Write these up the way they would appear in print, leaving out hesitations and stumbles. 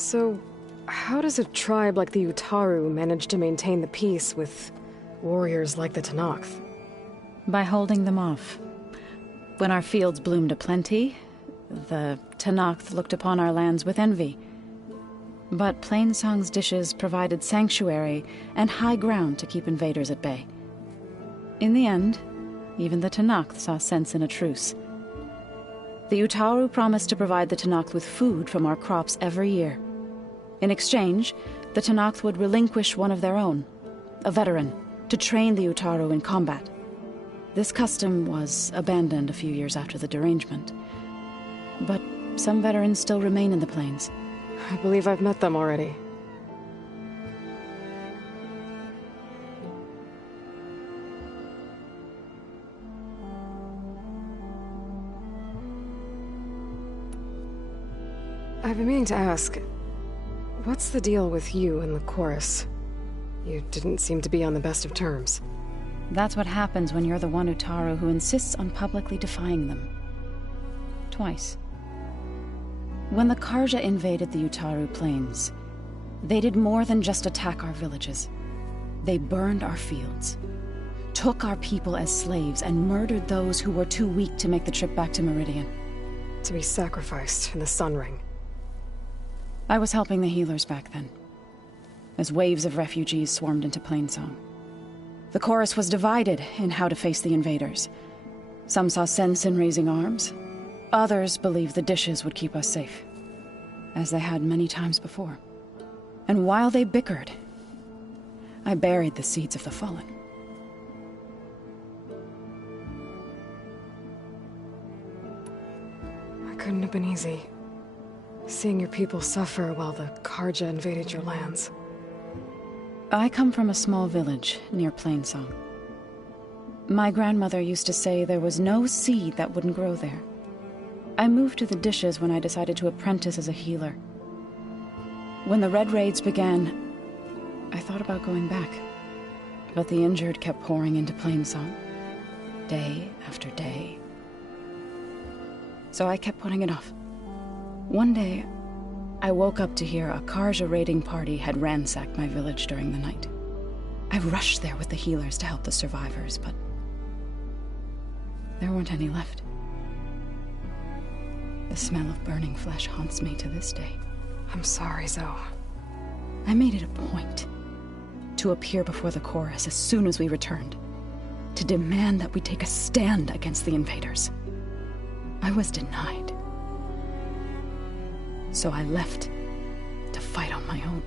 So, how does a tribe like the Utaru manage to maintain the peace with warriors like the Tenakth? By holding them off. When our fields bloomed aplenty, the Tenakth looked upon our lands with envy. But Plainsong's dishes provided sanctuary and high ground to keep invaders at bay. In the end, even the Tenakth saw sense in a truce. The Utaru promised to provide the Tenakth with food from our crops every year. In exchange, the Tenakth would relinquish one of their own, a veteran, to train the Utaru in combat. This custom was abandoned a few years after the derangement. But some veterans still remain in the plains. I believe I've met them already. I've been meaning to ask, what's the deal with you and the chorus? You didn't seem to be on the best of terms. That's what happens when you're the one Utaru who insists on publicly defying them. Twice. When the Karja invaded the Utaru plains, they did more than just attack our villages. They burned our fields, took our people as slaves, and murdered those who were too weak to make the trip back to Meridian. To be sacrificed in the Sun Ring. I was helping the healers back then, as waves of refugees swarmed into Plainsong. The chorus was divided in how to face the invaders. Some saw sense in raising arms. Others believed the dishes would keep us safe, as they had many times before. And while they bickered, I buried the seeds of the fallen. It couldn't have been easy, seeing your people suffer while the Karja invaded your lands. I come from a small village near Plainsong. My grandmother used to say there was no seed that wouldn't grow there. I moved to the dishes when I decided to apprentice as a healer. When the Red Raids began, I thought about going back. But the injured kept pouring into Plainsong, day after day. So I kept putting it off. One day, I woke up to hear a Karja raiding party had ransacked my village during the night. I rushed there with the healers to help the survivors, but there weren't any left. The smell of burning flesh haunts me to this day. I'm sorry, Zoe. I made it a point to appear before the chorus as soon as we returned, to demand that we take a stand against the invaders. I was denied. So I left to fight on my own.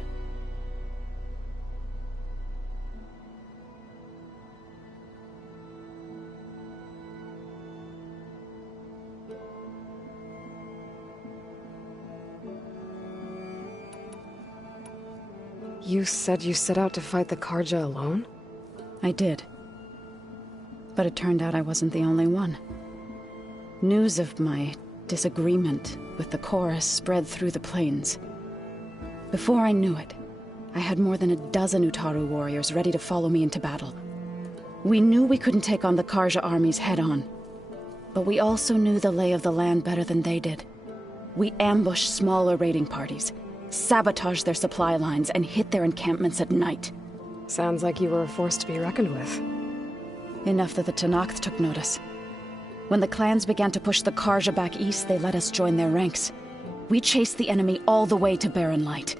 You said you set out to fight the Karja alone? I did. But it turned out I wasn't the only one. News of my disagreement with the chorus spread through the plains. Before I knew it, I had more than a dozen Utaru warriors ready to follow me into battle. We knew we couldn't take on the Karja armies head-on, but we also knew the lay of the land better than they did. We ambushed smaller raiding parties, sabotaged their supply lines, and hit their encampments at night. Sounds like you were a force to be reckoned with. Enough that the Tenakth took notice. When the clans began to push the Karja back east, they let us join their ranks. We chased the enemy all the way to Barren Light.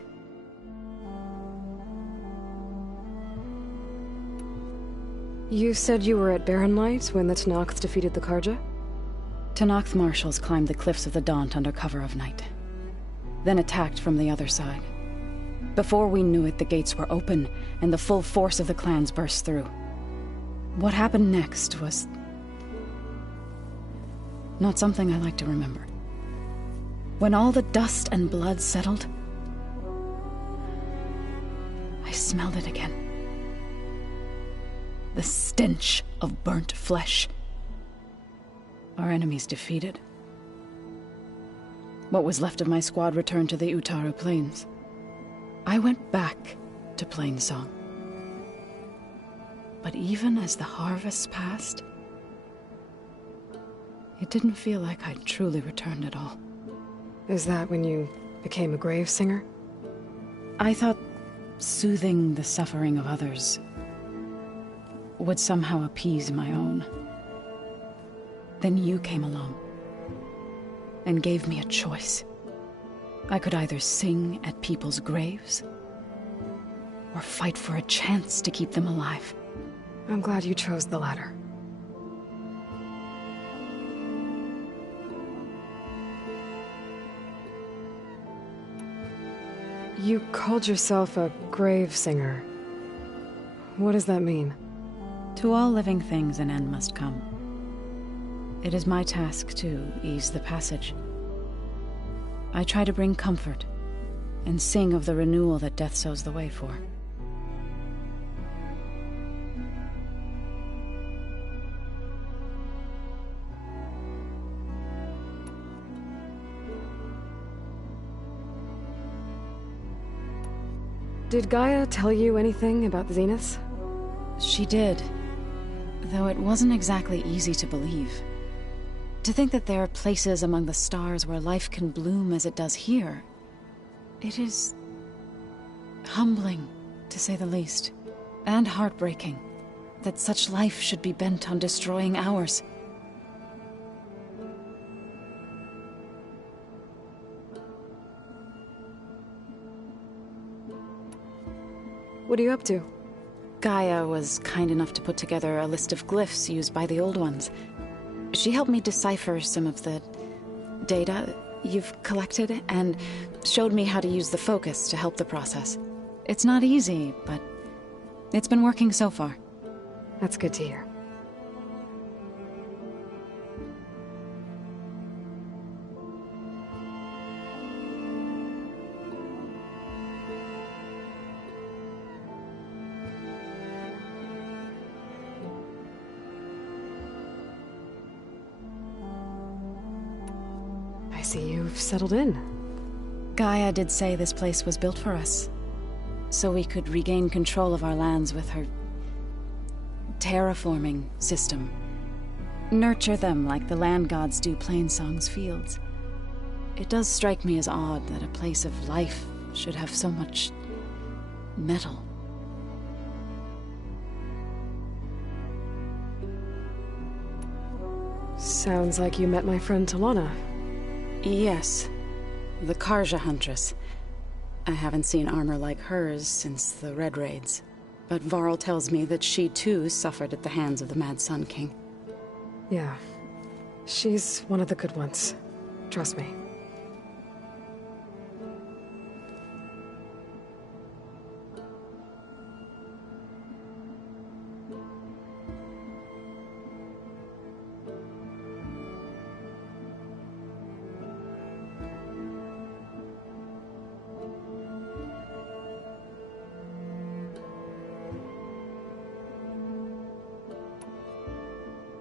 You said you were at Barren Light when the Tenakth defeated the Karja? Tenakth marshals climbed the cliffs of the Daunt under cover of night, then attacked from the other side. Before we knew it, the gates were open, and the full force of the clans burst through. What happened next was not something I like to remember. When all the dust and blood settled, I smelled it again. The stench of burnt flesh. Our enemies defeated. What was left of my squad returned to the Utaru Plains. I went back to Plainsong. But even as the harvest passed, it didn't feel like I'd truly returned at all. Is that when you became a grave singer? I thought soothing the suffering of others would somehow appease my own. Then you came along and gave me a choice. I could either sing at people's graves or fight for a chance to keep them alive. I'm glad you chose the latter. You called yourself a grave singer. What does that mean? To all living things an end must come. It is my task to ease the passage. I try to bring comfort and sing of the renewal that death sows the way for. Did Gaia tell you anything about the Zeniths? She did, though it wasn't exactly easy to believe. To think that there are places among the stars where life can bloom as it does here, it is humbling, to say the least, and heartbreaking that such life should be bent on destroying ours. What are you up to? Gaia was kind enough to put together a list of glyphs used by the Old Ones. She helped me decipher some of the data you've collected, and showed me how to use the focus to help the process. It's not easy, but it's been working so far. That's good to hear. I see you've settled in. Gaia did say this place was built for us, so we could regain control of our lands with her terraforming system. Nurture them like the land gods do Plainsong's fields. It does strike me as odd that a place of life should have so much metal. Sounds like you met my friend Talana. Yes, the Karja Huntress. I haven't seen armor like hers since the Red Raids, but Varl tells me that she too suffered at the hands of the Mad Sun King. Yeah. She's one of the good ones. Trust me.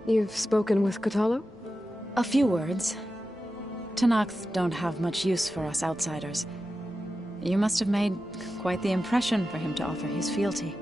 You've spoken with Kotallo? A few words. Tenakth don't have much use for us outsiders. You must have made quite the impression for him to offer his fealty.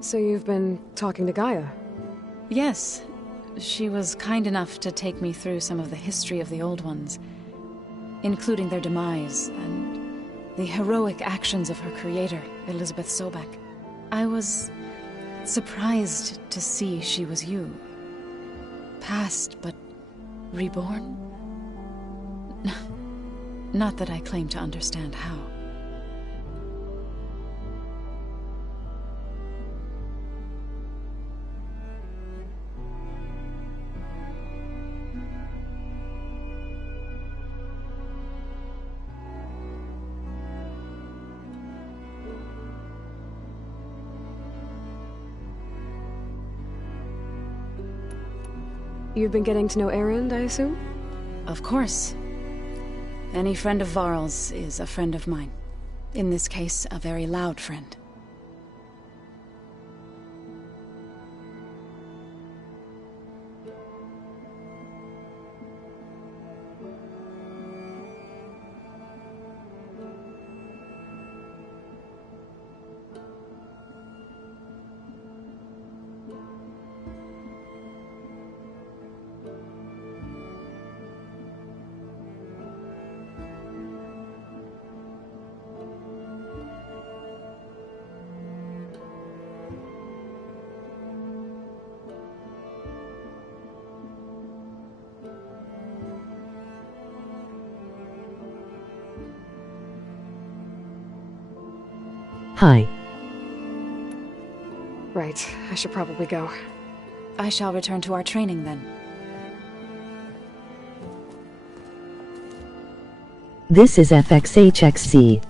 So you've been talking to Gaia? Yes. She was kind enough to take me through some of the history of the Old Ones, including their demise and the heroic actions of her creator, Elizabeth Sobek. I was surprised to see she was you. Past, but reborn? Not that I claim to understand how. You've been getting to know Erend, I assume? Of course. Any friend of Varl's is a friend of mine. In this case, a very loud friend. Hi. Right, I should probably go. I shall return to our training then. This is FXHXC.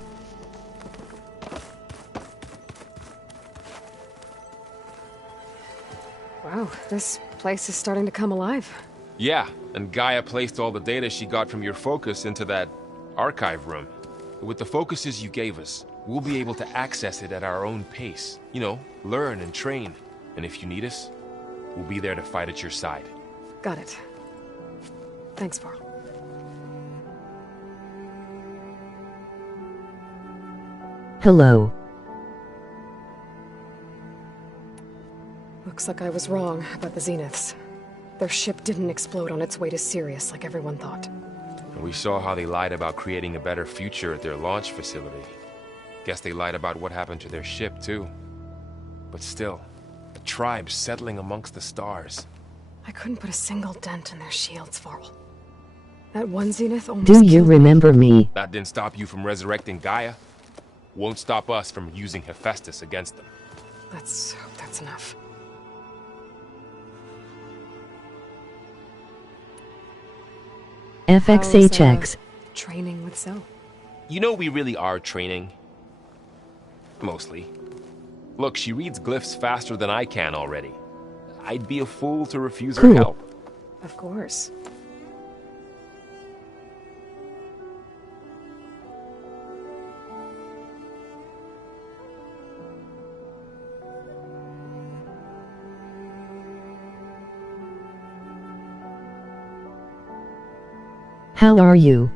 Wow, this place is starting to come alive. Yeah, and Gaia placed all the data she got from your focus into that archive room. With the focuses you gave us, we'll be able to access it at our own pace. You know, learn and train. And if you need us, we'll be there to fight at your side. Got it. Thanks, Varl. Hello. Looks like I was wrong about the Zeniths. Their ship didn't explode on its way to Sirius like everyone thought. And we saw how they lied about creating a better future at their launch facility. Guess they lied about what happened to their ship, too. But still, a tribe settling amongst the stars. I couldn't put a single dent in their shields, Varl. That one Zenith almost Do you killed me. remember me? That didn't stop you from resurrecting Gaia. Won't stop us from using Hephaestus against them. Let's hope that's enough. FXHX. Training with Zoe. You know we really are training. Mostly. Look, she reads glyphs faster than I can already. I'd be a fool to refuse her Cool. help. Of course. How are you?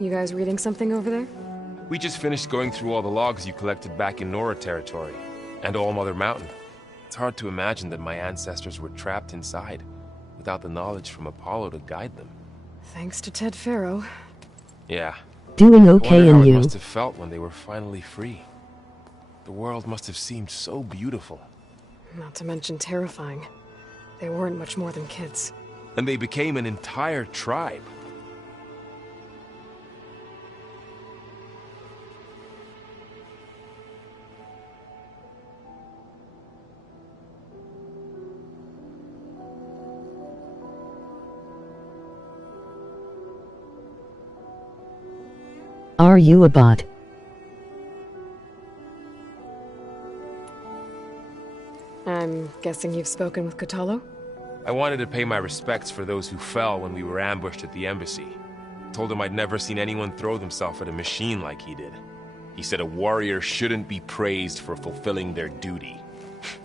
You guys reading something over there? We just finished going through all the logs you collected back in Nora territory, and All Mother Mountain. It's hard to imagine that my ancestors were trapped inside, without the knowledge from Apollo to guide them. Thanks to Ted Faro. Yeah. Doing I okay, wonder how and it you? must have felt when they were finally free. The world must have seemed so beautiful. Not to mention terrifying. They weren't much more than kids. And they became an entire tribe. Are you a bot? I'm guessing you've spoken with Cthulhu? I wanted to pay my respects for those who fell when we were ambushed at the embassy. Told him I'd never seen anyone throw themselves at a machine like he did. He said a warrior shouldn't be praised for fulfilling their duty.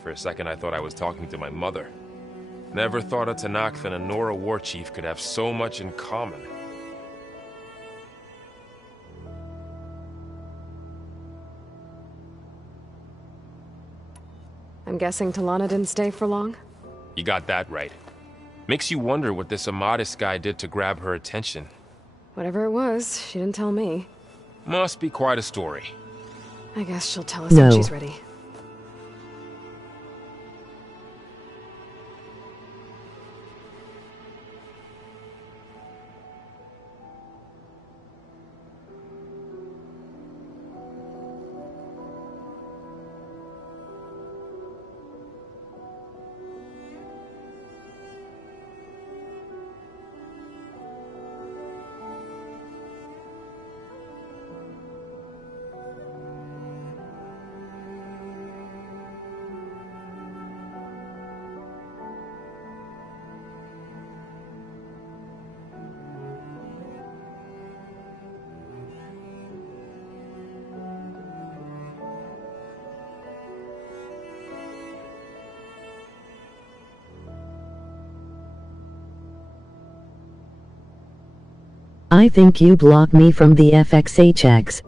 For a second I thought I was talking to my mother. Never thought a Tanakh and a Nora war chief could have so much in common. I'm guessing Talana didn't stay for long? You got that right. Makes you wonder what this Amadis guy did to grab her attention. Whatever it was, she didn't tell me. Must be quite a story. I guess she'll tell us when she's ready. I think you blocked me from the FXHX.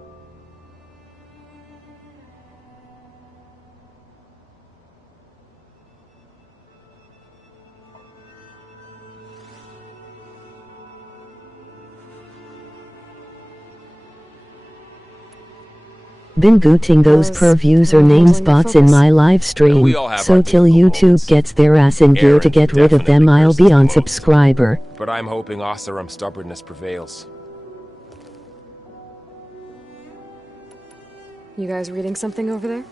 Been gooting those perv username spots in my live stream, so till YouTube gets their ass in gear to get rid of them, I'll be on Subcriber. But I'm hoping Oseram stubbornness prevails. You guys reading something over there?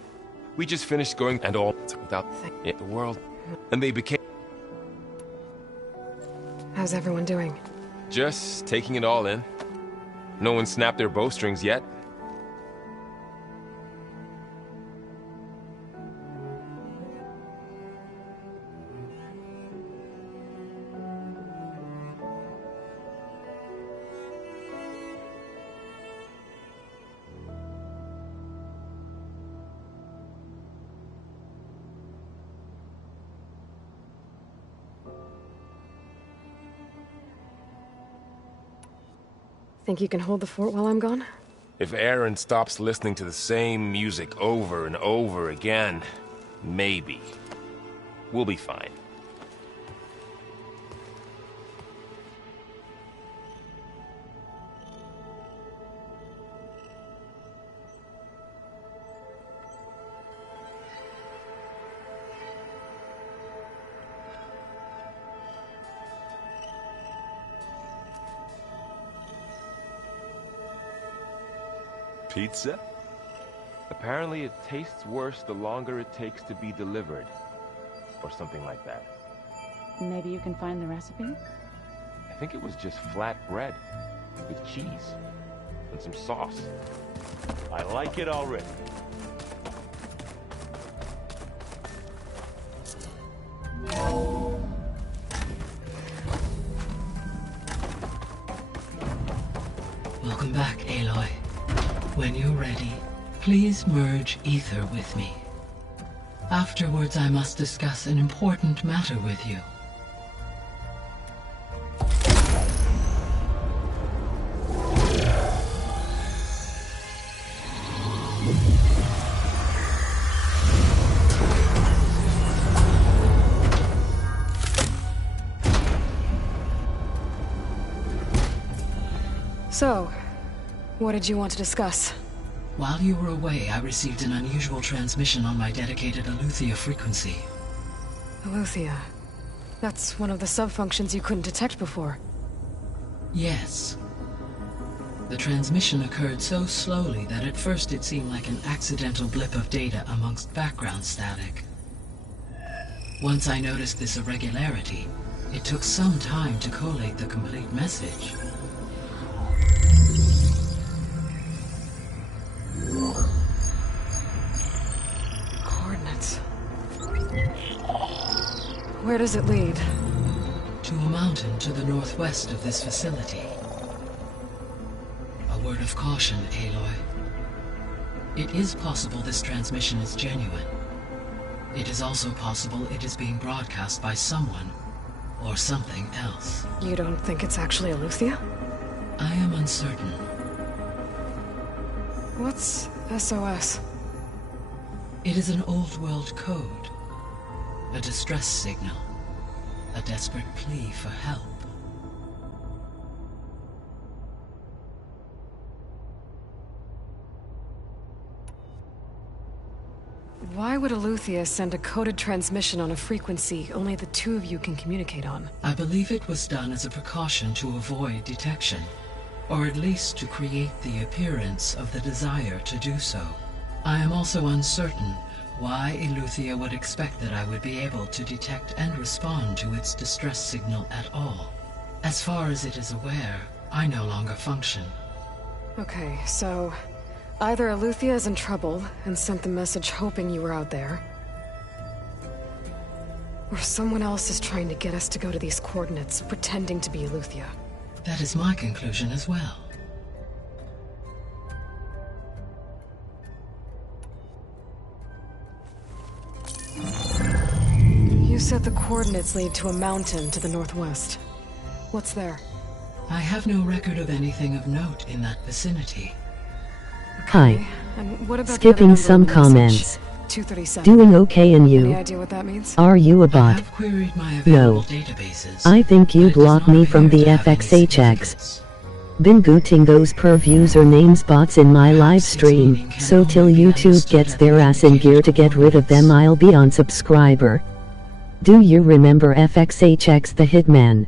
We just finished going and all without the world, and they became... How's everyone doing? Just taking it all in. No one snapped their bowstrings yet. Think you can hold the fort while I'm gone? If Aaron stops listening to the same music over and over again, maybe. We'll be fine. Pizza? Apparently it tastes worse the longer it takes to be delivered. Or something like that. Maybe you can find the recipe? I think it was just flat bread. With cheese. And some sauce. I like it already. Welcome back, Aloy. When you're ready, please merge ether with me. Afterwards, I must discuss an important matter with you. So, what did you want to discuss? While you were away, I received an unusual transmission on my dedicated Aletheia frequency. Aletheia. That's one of the sub-functions you couldn't detect before. Yes. The transmission occurred so slowly that at first it seemed like an accidental blip of data amongst background static. Once I noticed this irregularity, it took some time to collate the complete message. Coordinates. Where does it lead? To a mountain to the northwest of this facility. A word of caution, Aloy. It is possible this transmission is genuine. It is also possible it is being broadcast by someone or something else. You don't think it's actually Aletheia? I am uncertain. What's SOS? It is an old world code, A distress signal. A desperate plea for help. Why would Eleuthia send a coded transmission on a frequency only the two of you can communicate on? I believe it was done as a precaution to avoid detection, or at least to create the appearance of the desire to do so. I am also uncertain why Eleuthia would expect that I would be able to detect and respond to its distress signal at all. As far as it is aware, I no longer function. Okay, so either Eleuthia is in trouble and sent the message hoping you were out there, or someone else is trying to get us to go to these coordinates, pretending to be Eleuthia. That is my conclusion as well. You said the coordinates lead to a mountain to the northwest. What's there? I have no record of anything of note in that vicinity. Hi. And what about Skipping some comments. 237. Doing okay, and Any you? idea what that means? Are you a I bot? have queried my available databases. I think you but it does blocked not me from appear the to have any FXHX. significance. Been gooting those perv usernames bots in my live stream, so till YouTube gets their ass in gear to get rid of them, I'll be on Subcriber. Do you remember FXHX the Hitman?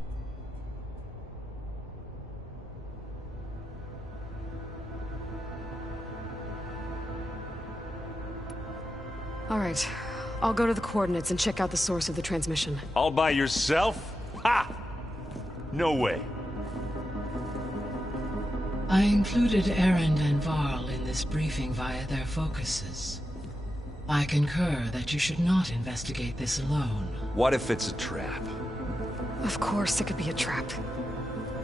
Alright, I'll go to the coordinates and check out the source of the transmission. All by yourself? Ha! No way. I included Erend and Varl in this briefing via their focuses. I concur that you should not investigate this alone. What if it's a trap? Of course it could be a trap.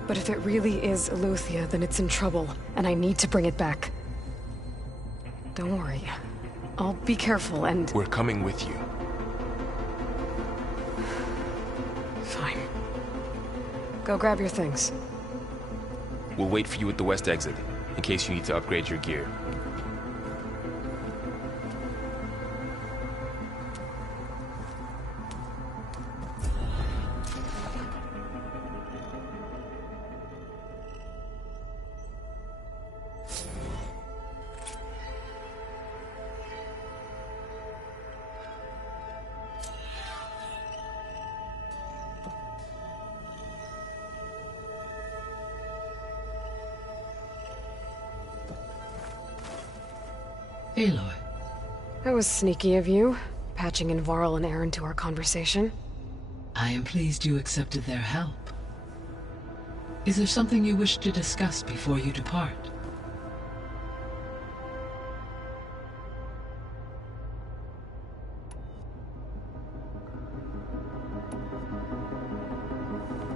But if it really is Eleuthia, then it's in trouble, and I need to bring it back. Don't worry. I'll be careful and... We're coming with you. Fine. Go grab your things. We'll wait for you at the west exit, in case you need to upgrade your gear. Aloy. That was sneaky of you, patching in Varl and Erend to our conversation. I am pleased you accepted their help. Is there something you wish to discuss before you depart?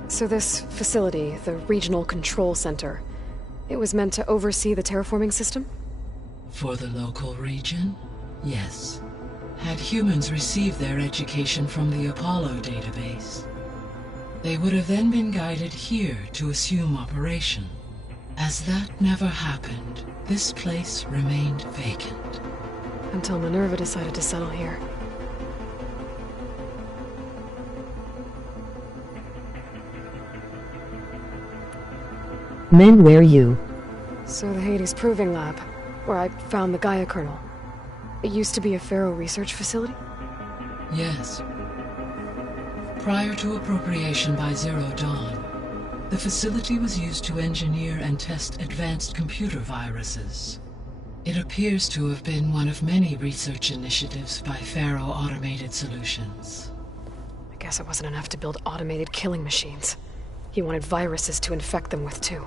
So this facility, the Regional Control Center, it was meant to oversee the terraforming system? For the local region? Yes. Had humans received their education from the Apollo database, they would have then been guided here to assume operation. As that never happened, this place remained vacant. Until Minerva decided to settle here. Men, where you? So the Hades Proving Lab, where I found the Gaia kernel. It used to be a Pharaoh research facility? Yes. Prior to appropriation by Zero Dawn, the facility was used to engineer and test advanced computer viruses. It appears to have been one of many research initiatives by Pharaoh Automated Solutions. I guess it wasn't enough to build automated killing machines. He wanted viruses to infect them with, too.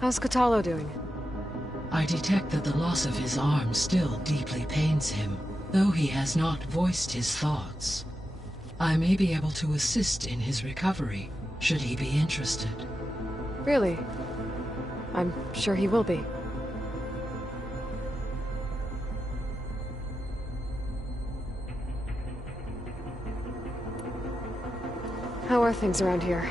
How's Catalo doing? I detect that the loss of his arm still deeply pains him, though he has not voiced his thoughts. I may be able to assist in his recovery, should he be interested. Really? I'm sure he will be. How are things around here?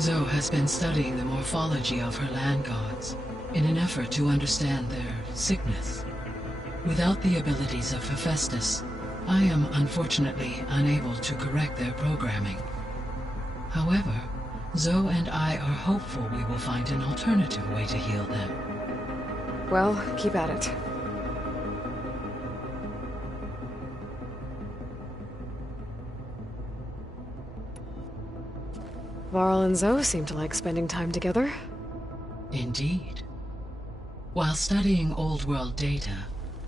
Zoe has been studying the morphology of her land gods in an effort to understand their sickness. Without the abilities of Hephaestus, I am unfortunately unable to correct their programming. However, Zoe and I are hopeful we will find an alternative way to heal them. Well, keep at it. Varl and Zoe seem to like spending time together. Indeed. While studying Old World data,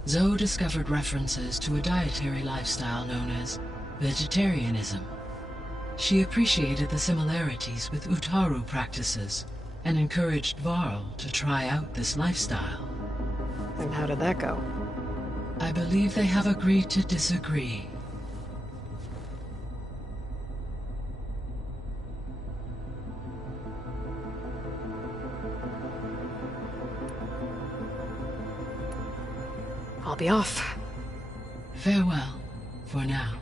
Zoe discovered references to a dietary lifestyle known as vegetarianism. She appreciated the similarities with Utaru practices and encouraged Varl to try out this lifestyle. And how did that go? I believe they have agreed to disagree. I'll be off. Farewell, for now.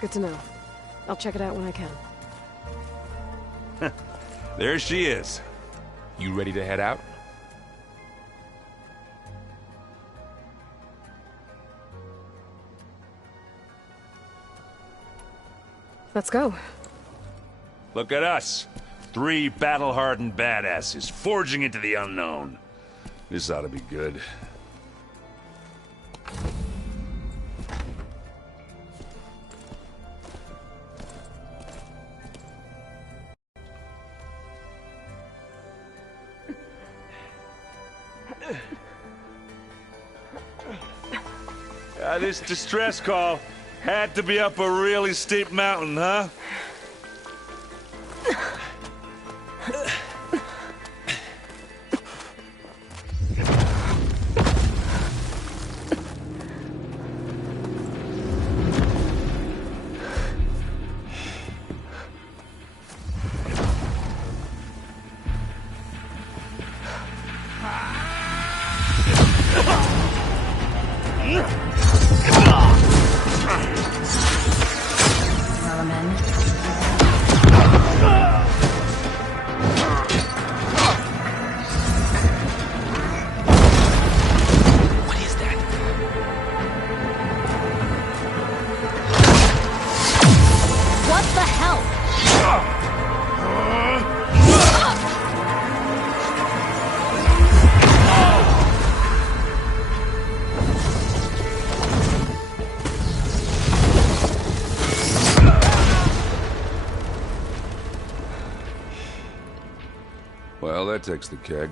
Good to know. I'll check it out when I can. There she is. You ready to head out? Let's go. Look at us. 3 battle-hardened badasses forging into the unknown. This ought to be good. This distress call had to be up a really steep mountain, huh? Well, that takes the keg.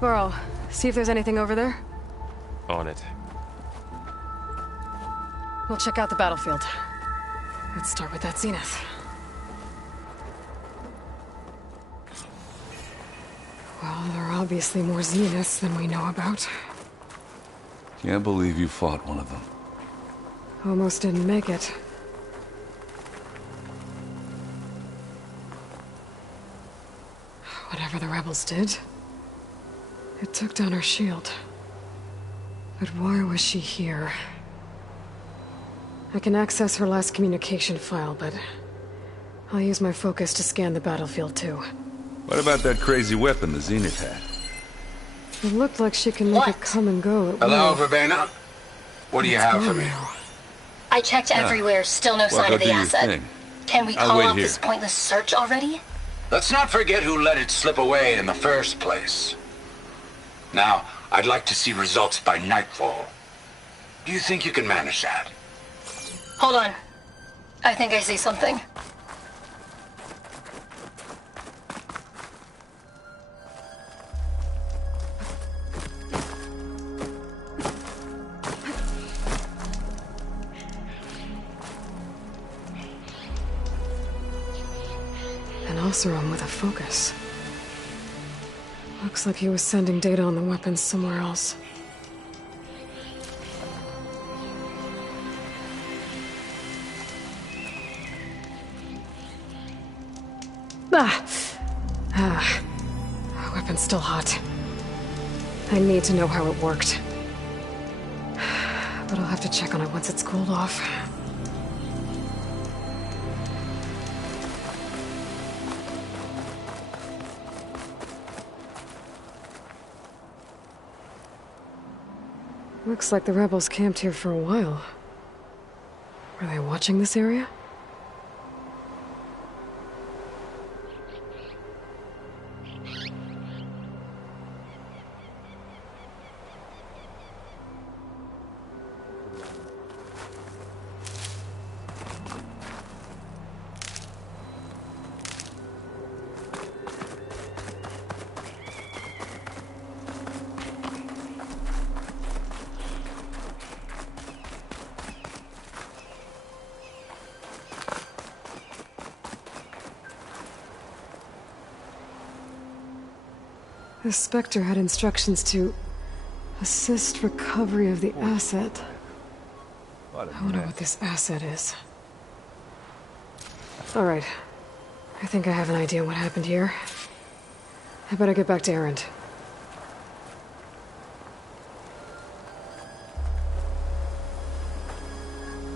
Varl, see if there's anything over there. On it. We'll check out the battlefield. Let's start with that zenith. Well, there are obviously more zeniths than we know about. Can't believe you fought one of them. Almost didn't make it. Whatever the rebels did, it took down her shield. But why was she here? I can access her last communication file, but I'll use my focus to scan the battlefield too. What about that crazy weapon the Zenith had? It looked like she can make it come and go at Hello, will. Verbena? What do you have for me? I checked everywhere, still no sign go of the do your asset. thing. Can we I'll call wait off here. this pointless search already? Let's not forget who let it slip away in the first place. Now, I'd like to see results by nightfall. Do you think you can manage that? Hold on. I think I see something. An Oseram with a focus. Looks like he was sending data on the weapons somewhere else. Weapon's still hot. I need to know how it worked. But I'll have to check on it once it's cooled off. Looks like the rebels camped here for a while. Were they watching this area? The Spectre had instructions to assist recovery of the asset. I wonder what this asset is. Alright. I think I have an idea what happened here. I better get back to Erend.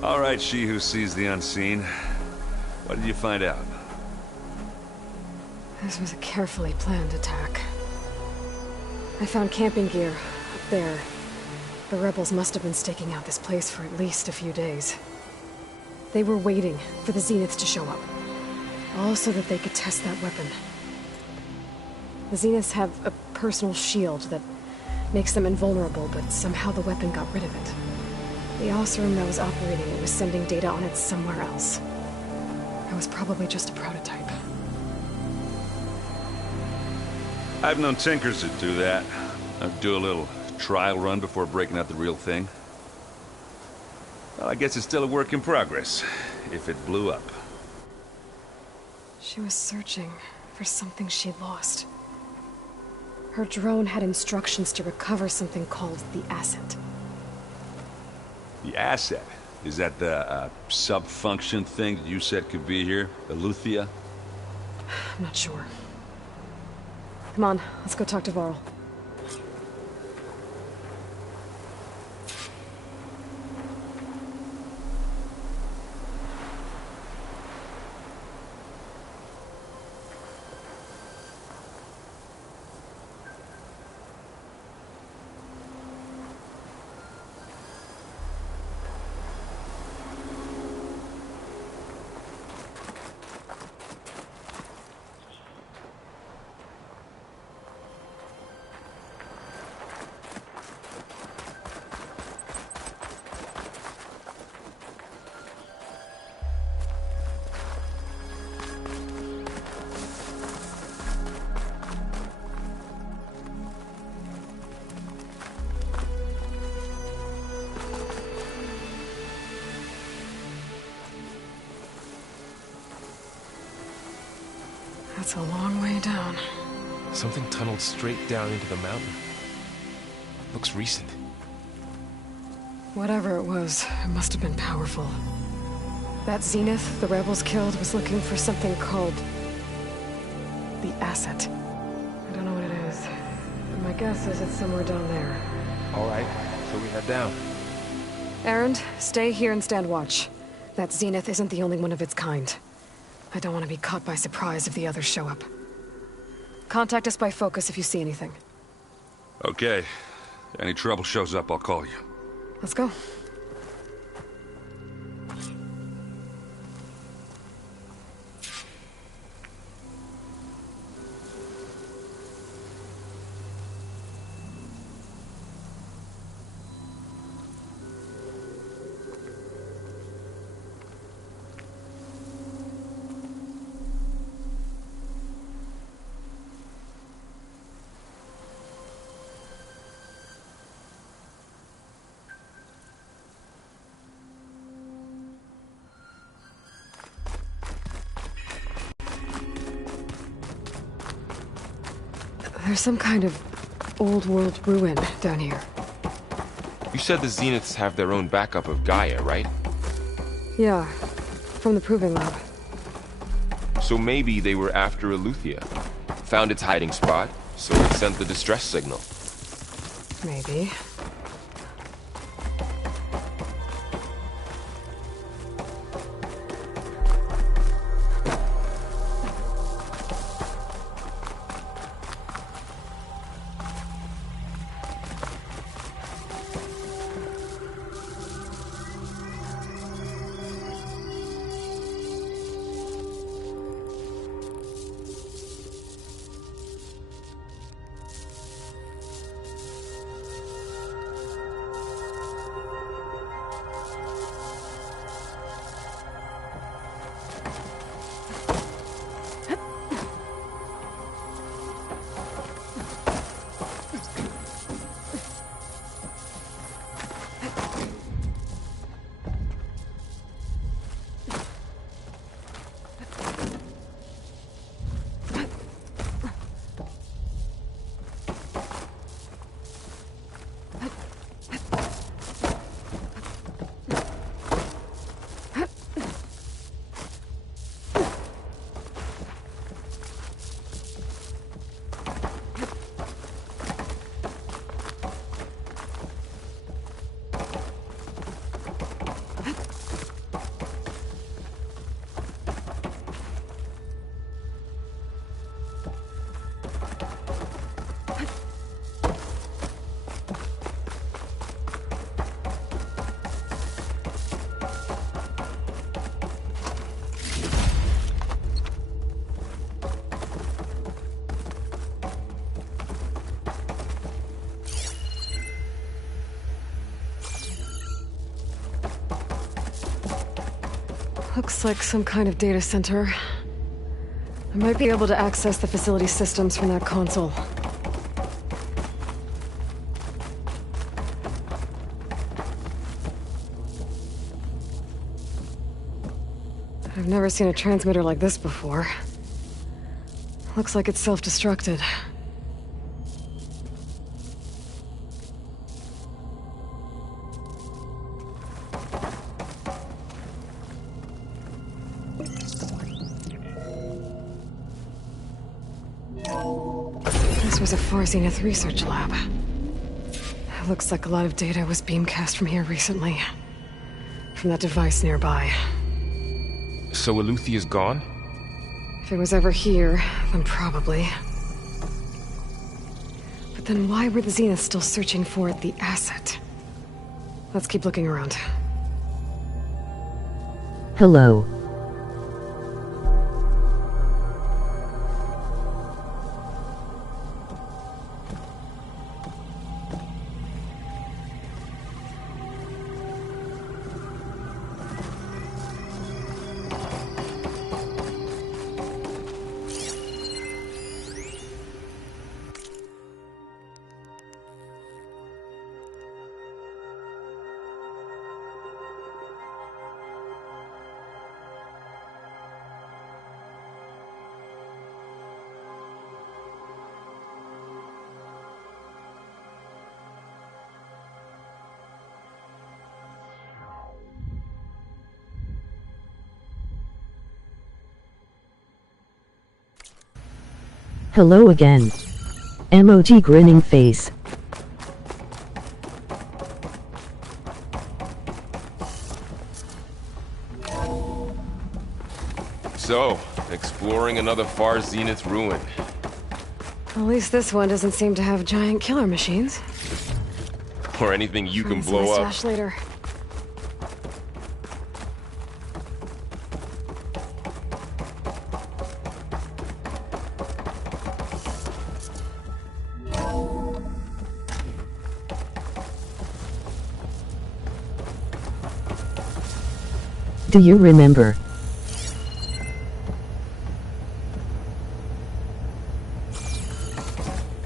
All right, she who sees the unseen. What did you find out? This was a carefully planned attack. I found camping gear up there. The rebels must have been staking out this place for at least a few days. They were waiting for the Zeniths to show up. All so that they could test that weapon. The Zeniths have a personal shield that makes them invulnerable, but somehow the weapon got rid of it. The Oseram that was operating it was sending data on it somewhere else. It was probably just a prototype. I've known tinkers that do that. I'd do a little trial run before breaking out the real thing. Well, I guess it's still a work in progress, if it blew up. She was searching for something she'd lost. Her drone had instructions to recover something called the asset. The asset? Is that the sub-function thing that you said could be here? Eleuthia? I'm not sure. Come on, let's go talk to Varl. That's a long way down. Something tunneled straight down into the mountain. Looks recent. Whatever it was, it must have been powerful. That Zenith the rebels killed was looking for something called the asset. I don't know what it is, but my guess is it's somewhere down there. All right, so we head down. Erend, stay here and stand watch. That Zenith isn't the only one of its kind. I don't want to be caught by surprise if the others show up. Contact us by focus if you see anything. Okay. Any trouble shows up, I'll call you. Let's go. There's some kind of old world ruin down here. You said the Zeniths have their own backup of Gaia, right? Yeah, from the proving lab. So maybe they were after Eleuthia. Found its hiding spot, so it sent the distress signal. Maybe. Looks like some kind of data center. I might be able to access the facility systems from that console. I've never seen a transmitter like this before. Looks like it's self-destructed. This was a Far Zenith research lab. It looks like a lot of data was beamcast from here recently. From that device nearby. So Eleuthia's gone? If it was ever here, then probably. But then why were the Zeniths still searching for the asset? Let's keep looking around. Hello. Hello again. Emoji grinning face. So, exploring another Far Zenith ruin. At least this one doesn't seem to have giant killer machines. Or anything you can Find some blow up. stash later. Do you remember?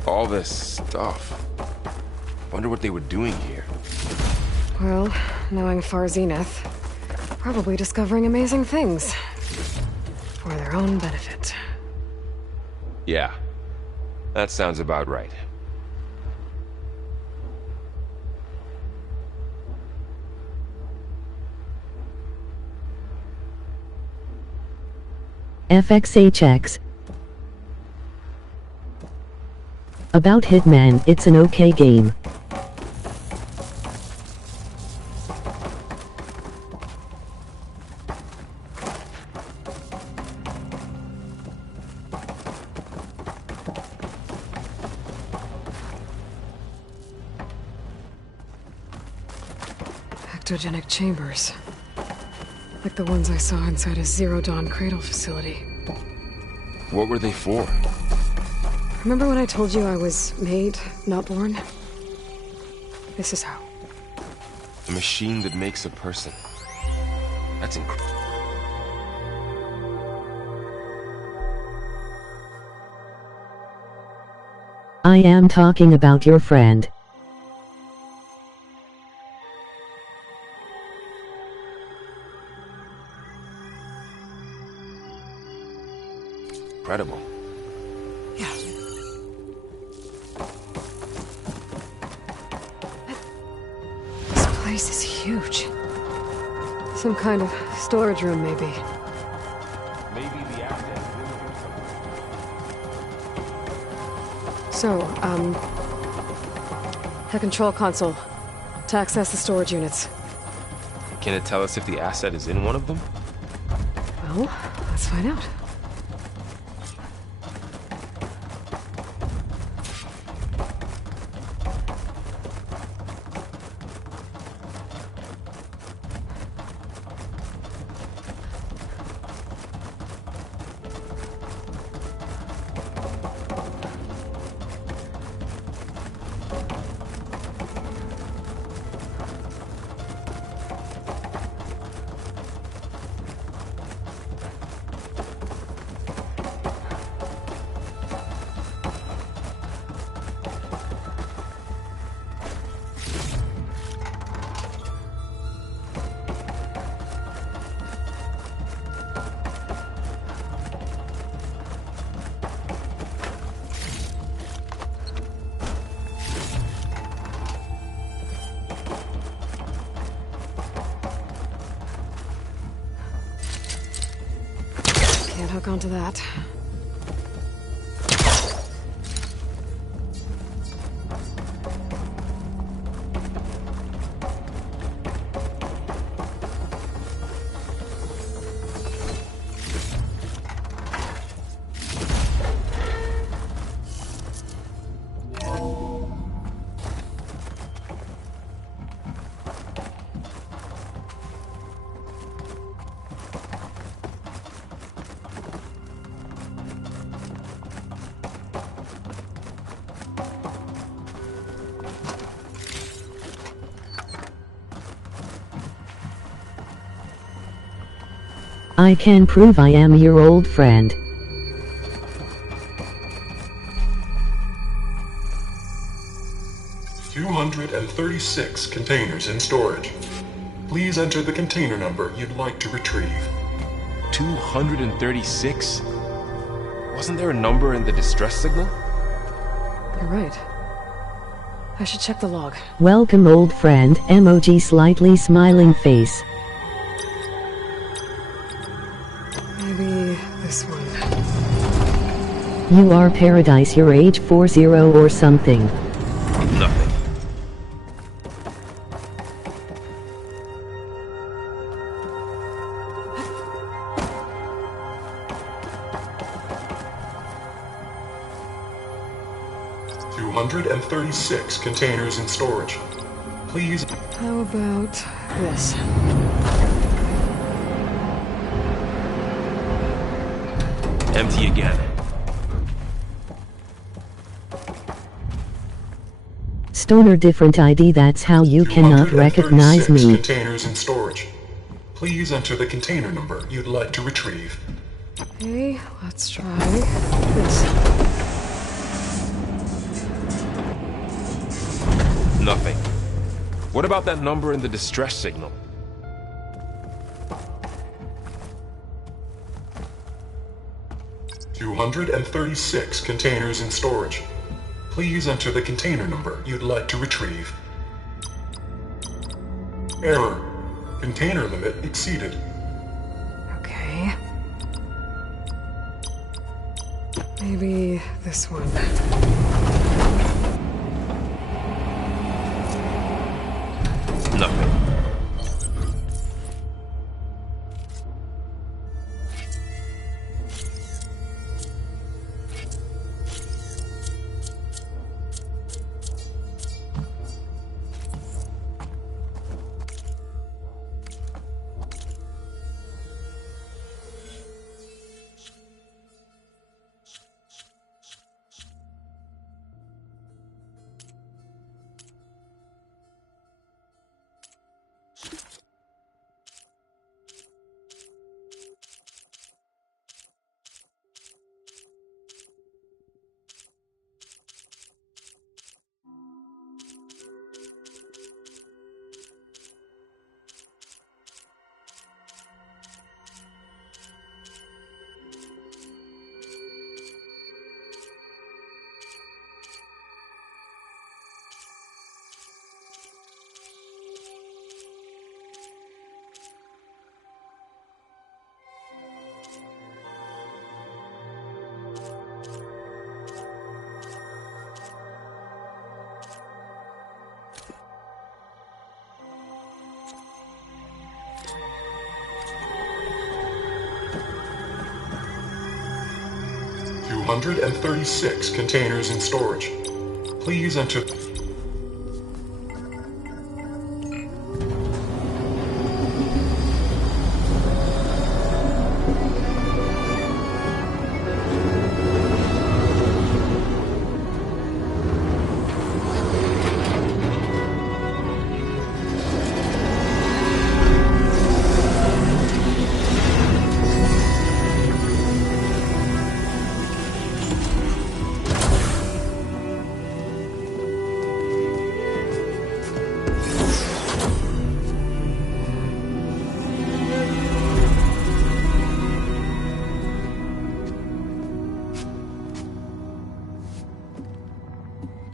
All this stuff. Wonder what they were doing here. Well, knowing Far Zenith, probably discovering amazing things. For their own benefit. Yeah. That sounds about right. FXHX. About Hitman, it's an okay game. Ectogenic chambers. Like the ones I saw inside a Zero Dawn cradle facility. What were they for? Remember when I told you I was made, not born? This is how. A machine that makes a person. That's incredible. I am talking about your friend. Incredible. Yeah. This place is huge. Some kind of storage room, maybe. Maybe the asset So, the control console. To access the storage units. Can it tell us if the asset is in one of them? Well, let's find out. Can't hook onto that. I can prove I am your old friend. "236 containers in storage. Please enter the container number you'd like to retrieve." 236? Wasn't there a number in the distress signal? You're right. I should check the log. Welcome old friend, emoji slightly smiling face. Maybe this one. You are paradise, your age 40 or something. Nothing. 236 containers in storage. Please... How about this? Empty again. Stoner different ID, that's how you cannot recognize 236 me. containers in storage. Please enter the container number you'd like to retrieve. Okay, let's try this. Nothing. What about that number in the distress signal? $236 containers in storage. Please enter the container number you'd like to retrieve. Error. Container limit exceeded. Okay. Maybe this one. Nothing. $236 containers in storage. Please enter...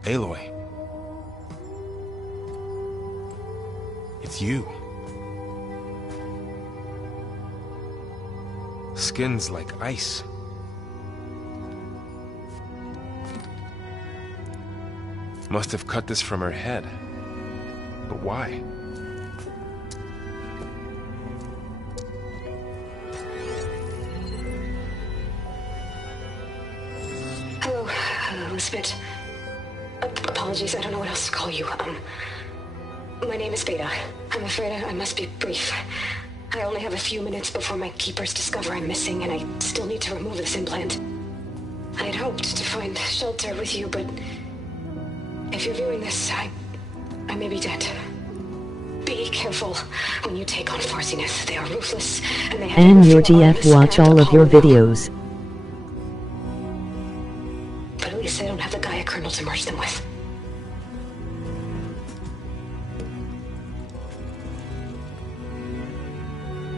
Aloy. It's you. Skin's like ice. Must have cut this from her head. But why? Hello, Elizabeth. Apologies, I don't know what else to call you. My name is Beta. I'm afraid I must be brief. I only have a few minutes before my keepers discover I'm missing, and I still need to remove this implant. I had hoped to find shelter with you, but if you're viewing this, I may be dead. Be careful when you take on Farsiness. They are ruthless, and they have... And your GF watch all of your videos. But at least I don't have the Gaia kernel to merge them with.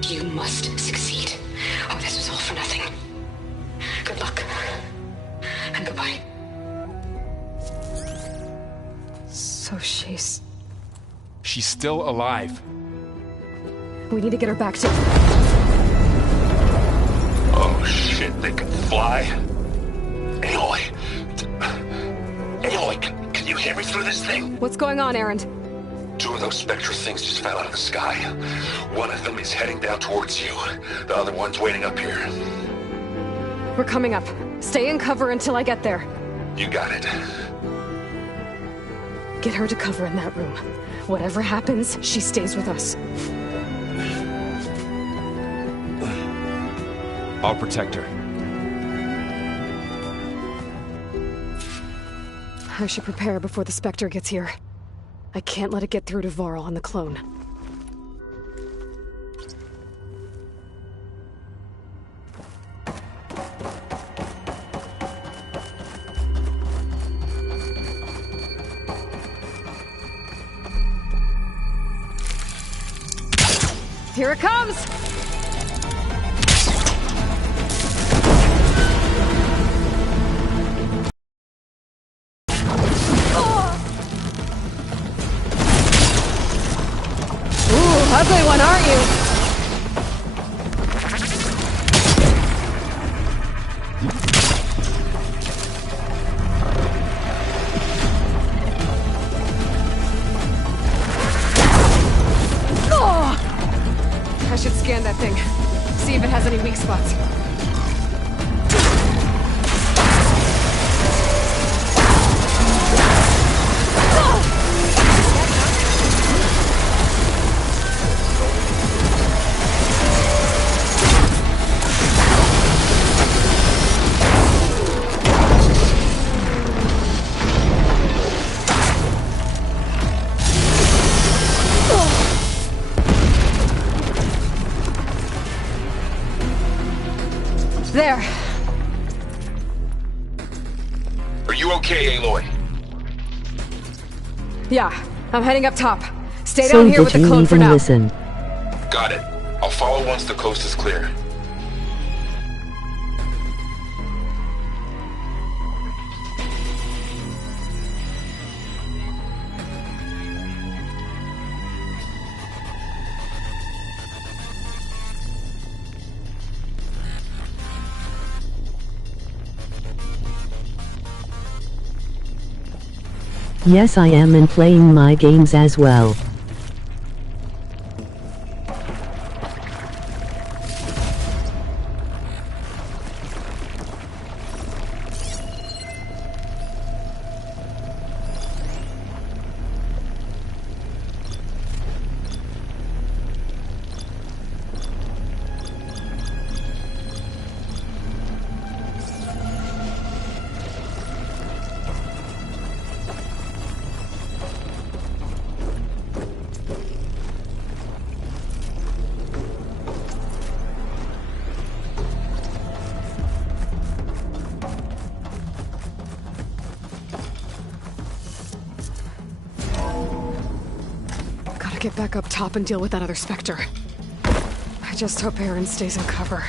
You must succeed, or this was all for nothing. Good luck. And goodbye. So she's still alive. We need to get her back to... Oh shit, they can fly? Aloy! Aloy, can you hear me through this thing? What's going on, Erend? Two of those spectral things just fell out of the sky. One of them is heading down towards you. The other one's waiting up here. We're coming up. Stay in cover until I get there. You got it. get her to cover in that room. Whatever happens, she stays with us. I'll protect her. I should prepare before the Spectre gets here. I can't let it get through to Varl and the clone. Here it comes! Ugly one, aren't you? Oh! I should scan that thing. See if it has any weak spots. There. Are you okay, Aloy? Yeah, I'm heading up top. Stay So down here with did the you clone for even now. listen? Got it. I'll follow once the coast is clear. Yes, I am, and playing my games as well. Get back up top and deal with that other Spectre. I just hope Aaron stays in cover.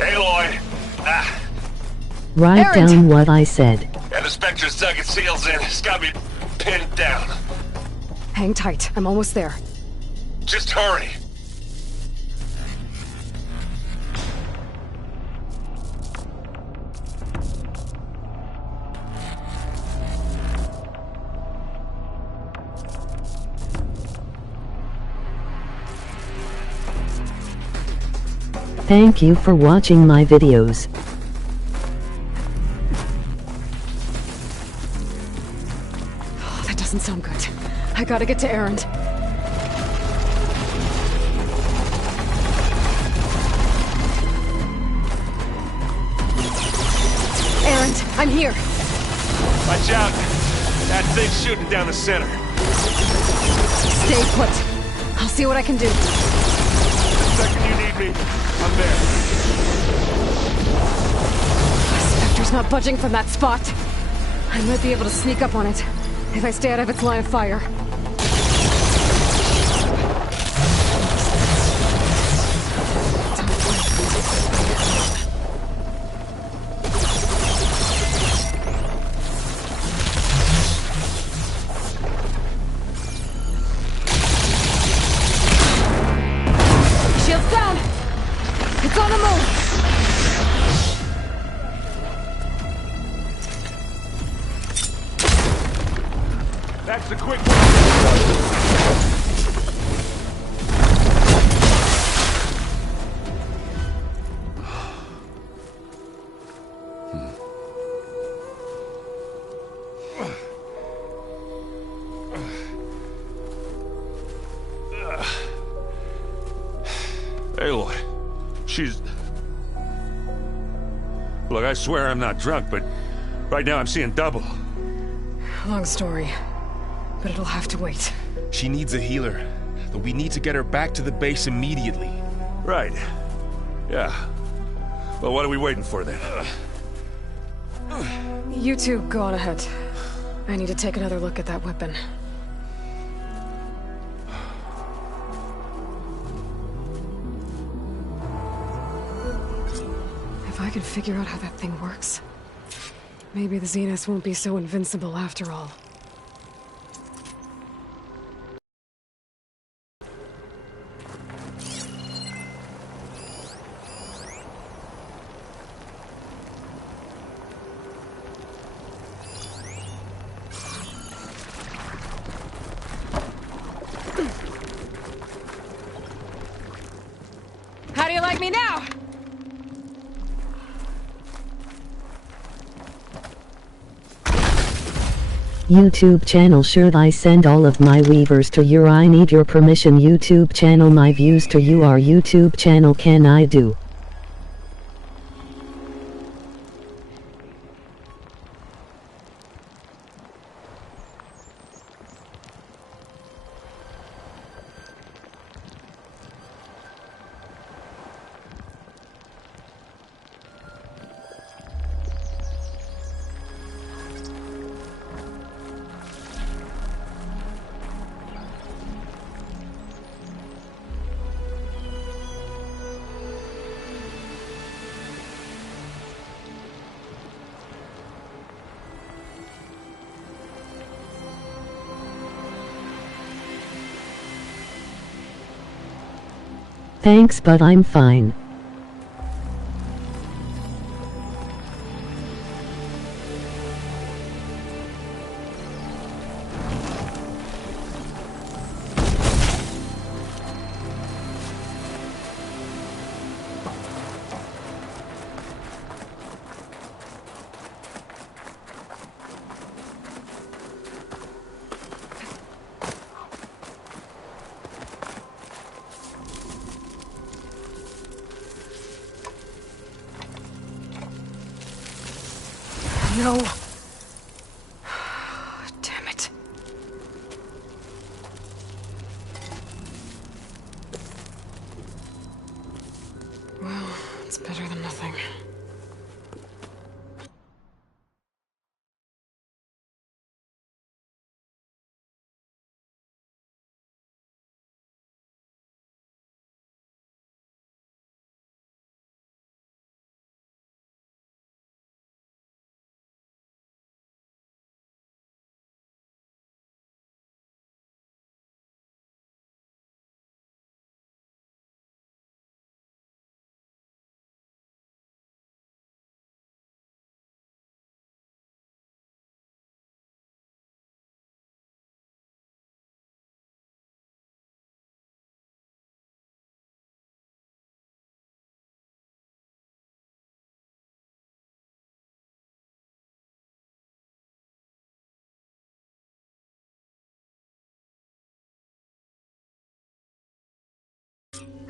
Aloy! Write Aaron! down what I said. And the Spectre's dug its heels in. It's got me pinned down. Hang tight. I'm almost there. Just hurry. Thank you for watching my videos. Oh, that doesn't sound good. I gotta get to Aaron. Aaron, I'm here. Watch out. That thing's shooting down the center. Stay put. I'll see what I can do. The second you need me, I'm there. The Spectre's not budging from that spot. I might be able to sneak up on it if I stay out of its line of fire. Shields down! It's on the move! That's the quick one. Aloy, she's... Look, I swear I'm not drunk, but right now I'm seeing double. Long story, but it'll have to wait. She needs a healer, but we need to get her back to the base immediately. Right. Yeah. Well, what are we waiting for then? You two go on ahead. I need to take another look at that weapon. If I can figure out how that thing works, maybe the Zeniths won't be so invincible after all. How do you like me now? YouTube channel. Should I send all of my weavers to you? I need your permission. YouTube channel. My views to you are YouTube channel. Can I do? Thanks, but I'm fine. No. Damn it. Well, it's better than nothing.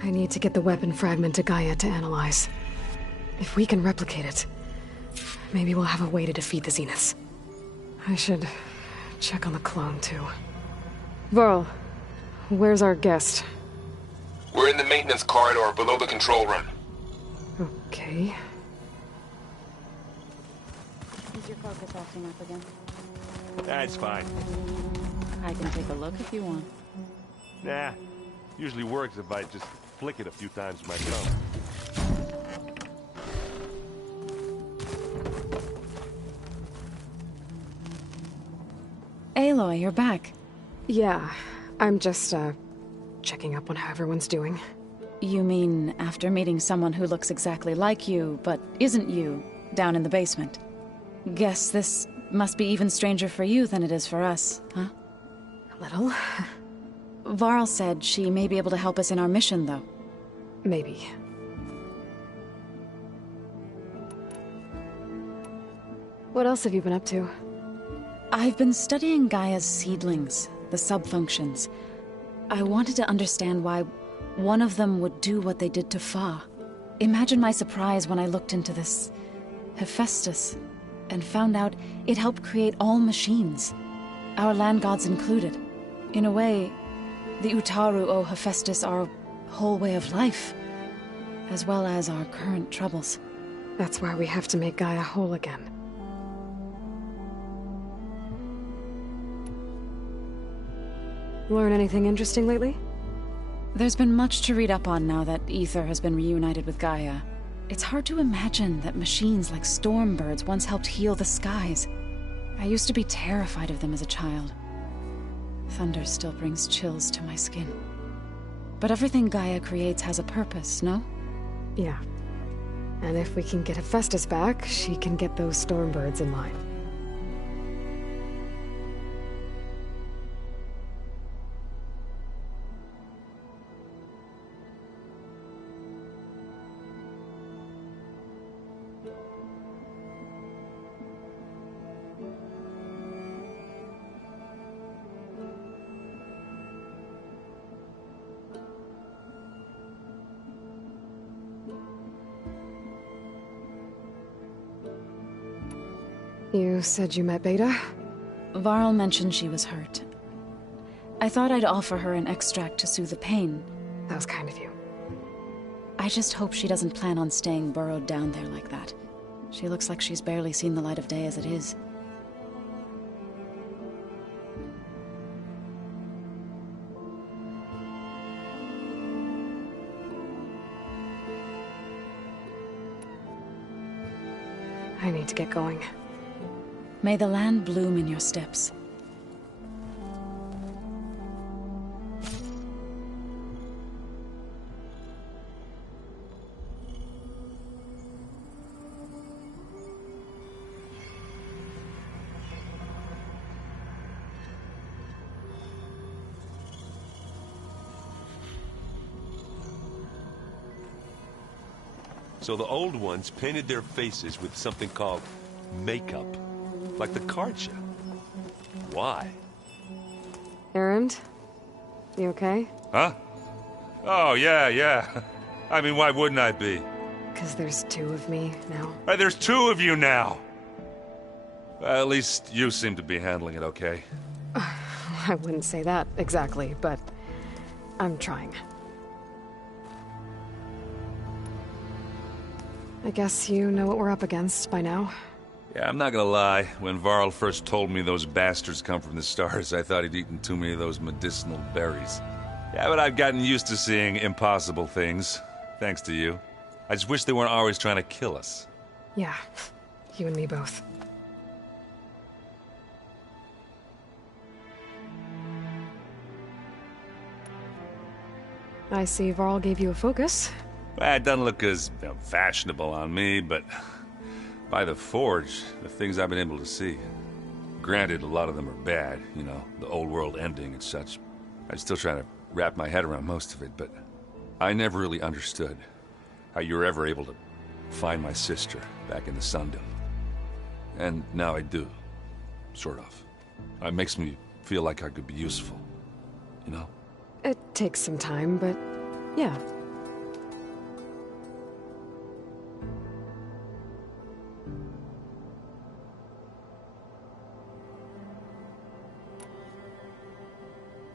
I need to get the weapon fragment to Gaia to analyze. If we can replicate it, maybe we'll have a way to defeat the Zeniths. I should check on the clone, too. Varl, where's our guest? We're in the maintenance corridor below the control room. Okay. Is your focus acting up again? That's fine. I can take a look if you want. Nah. Usually works if I just flick it a few times with my thumb. Aloy, you're back. Yeah, I'm just, checking up on how everyone's doing. You mean after meeting someone who looks exactly like you, but isn't you, down in the basement? Guess this must be even stranger for you than it is for us, huh? A little. Varl said she may be able to help us in our mission, though. Maybe. What else have you been up to? I've been studying Gaia's seedlings, the subfunctions. I wanted to understand why one of them would do what they did to Fa. Imagine my surprise when I looked into this Hephaestus and found out it helped create all machines, our land gods included. In a way, the Utaru owe Hephaestus our whole way of life, as well as our current troubles. That's why we have to make Gaia whole again. Learn anything interesting lately? There's been much to read up on now that Ether has been reunited with Gaia. It's hard to imagine that machines like stormbirds once helped heal the skies. I used to be terrified of them as a child. Thunder still brings chills to my skin. But everything Gaia creates has a purpose, no? Yeah. And if we can get Hephaestus back, she can get those stormbirds in line. You said you met Beta? Varl mentioned she was hurt. I thought I'd offer her an extract to soothe the pain. That was kind of you. I just hope she doesn't plan on staying burrowed down there like that. She looks like she's barely seen the light of day as it is. I need to get going. May the land bloom in your steps. So the old ones painted their faces with something called makeup. Like the card show. Why? Errand? You okay? Huh? Oh, yeah. I mean, why wouldn't I be? 'Cause there's two of me now. There's two of you now! Well, at least you seem to be handling it okay. I wouldn't say that exactly, but I'm trying. I guess you know what we're up against by now. Yeah, I'm not gonna lie. When Varl first told me those bastards come from the stars, I thought he'd eaten too many of those medicinal berries. Yeah, but I've gotten used to seeing impossible things, thanks to you. I just wish they weren't always trying to kill us. Yeah, you and me both. I see Varl gave you a focus. Well, it doesn't look as fashionable on me, but by the Forge, the things I've been able to see. Granted, a lot of them are bad, you know, the old world ending and such. I'm still trying to wrap my head around most of it, but I never really understood how you were ever able to find my sister back in the Sundom. And now I do, sort of. It makes me feel like I could be useful, you know? It takes some time, but yeah.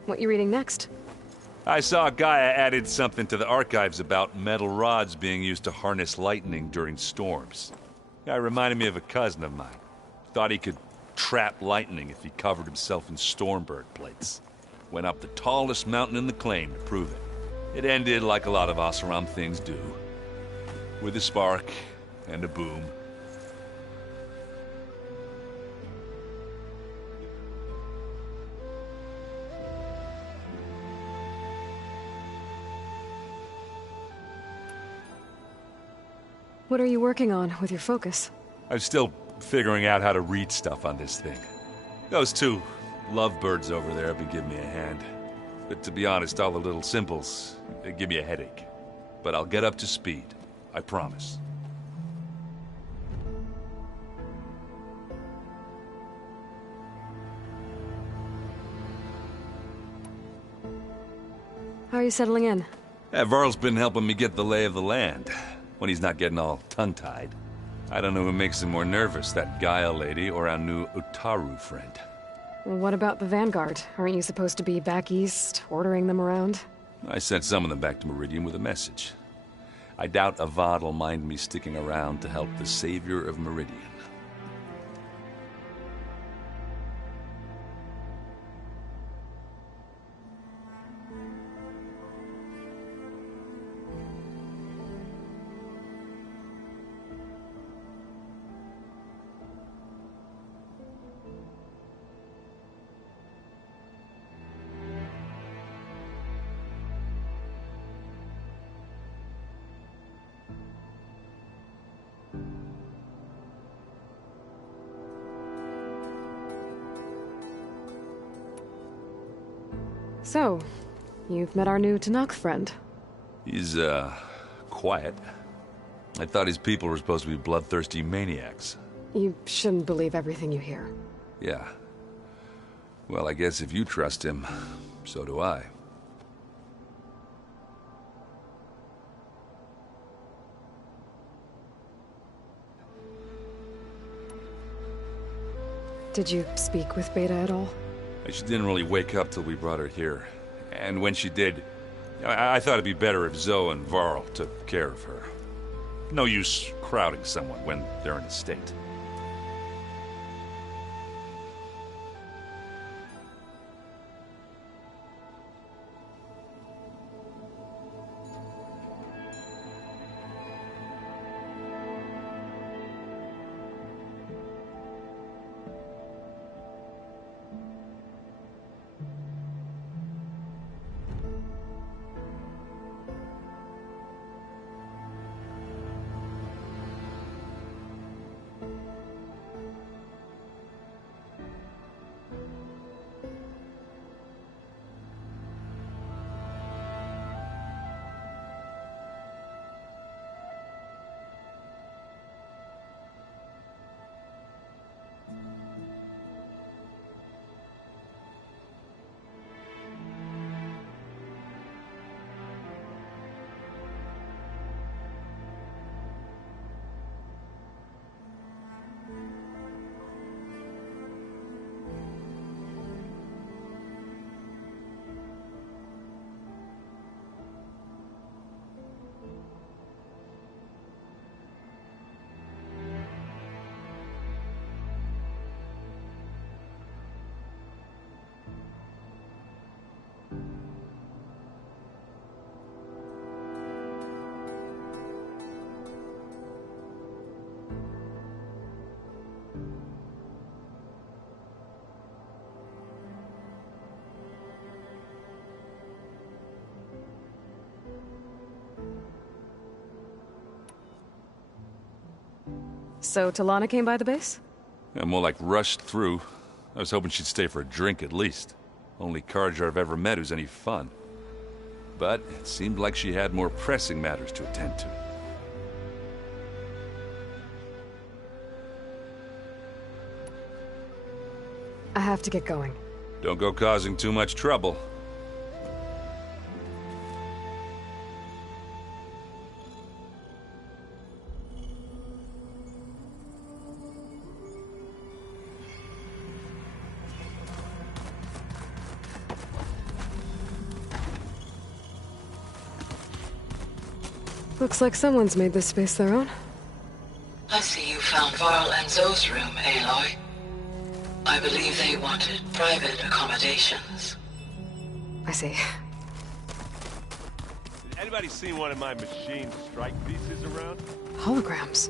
What you reading next? I saw Gaia added something to the archives about metal rods being used to harness lightning during storms. Guy reminded me of a cousin of mine. Thought he could trap lightning if he covered himself in stormbird plates. Went up the tallest mountain in the claim to prove it. It ended like a lot of Oseram things do. With a spark and a boom. What are you working on with your focus? I'm still figuring out how to read stuff on this thing. Those two lovebirds over there have been giving me a hand. But to be honest, all the little simples give me a headache. But I'll get up to speed. I promise. How are you settling in? Varl's been helping me get the lay of the land, when he's not getting all tongue-tied. I don't know who makes him more nervous, that Gaia lady or our new Utaru friend. Well, what about the Vanguard? Aren't you supposed to be back east, ordering them around? I sent some of them back to Meridian with a message. I doubt Avad will mind me sticking around to help the savior of Meridian. So, you've met our new Tanakh friend. He's, quiet. I thought his people were supposed to be bloodthirsty maniacs. You shouldn't believe everything you hear. Yeah. Well, I guess if you trust him, so do I. Did you speak with Beta at all? She didn't really wake up till we brought her here. And when she did, I thought it'd be better if Zoe and Varl took care of her. No use crowding someone when they're in a state. So Talana came by the base? Yeah, more like rushed through. I was hoping she'd stay for a drink at least. Only Carja I've ever met who's any fun. But it seemed like she had more pressing matters to attend to. I have to get going. Don't go causing too much trouble. Looks like someone's made this space their own. I see you found Varl and Zoe's room, Aloy. I believe they wanted private accommodations. I see. Anybody seen one of my machine strike pieces around? Holograms.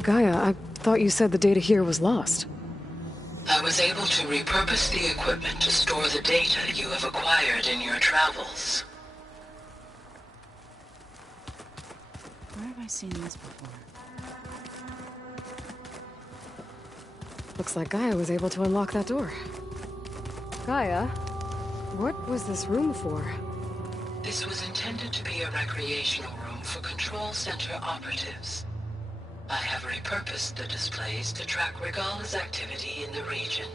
Gaia, I thought you said the data here was lost. I was able to repurpose the equipment to store the data you have acquired in your travels. Where have I seen this before? Looks like Gaia was able to unlock that door. Gaia, what was this room for? This was intended to be a recreational room for Control Center operatives. I have repurposed the displays to track Regala's activity in the region.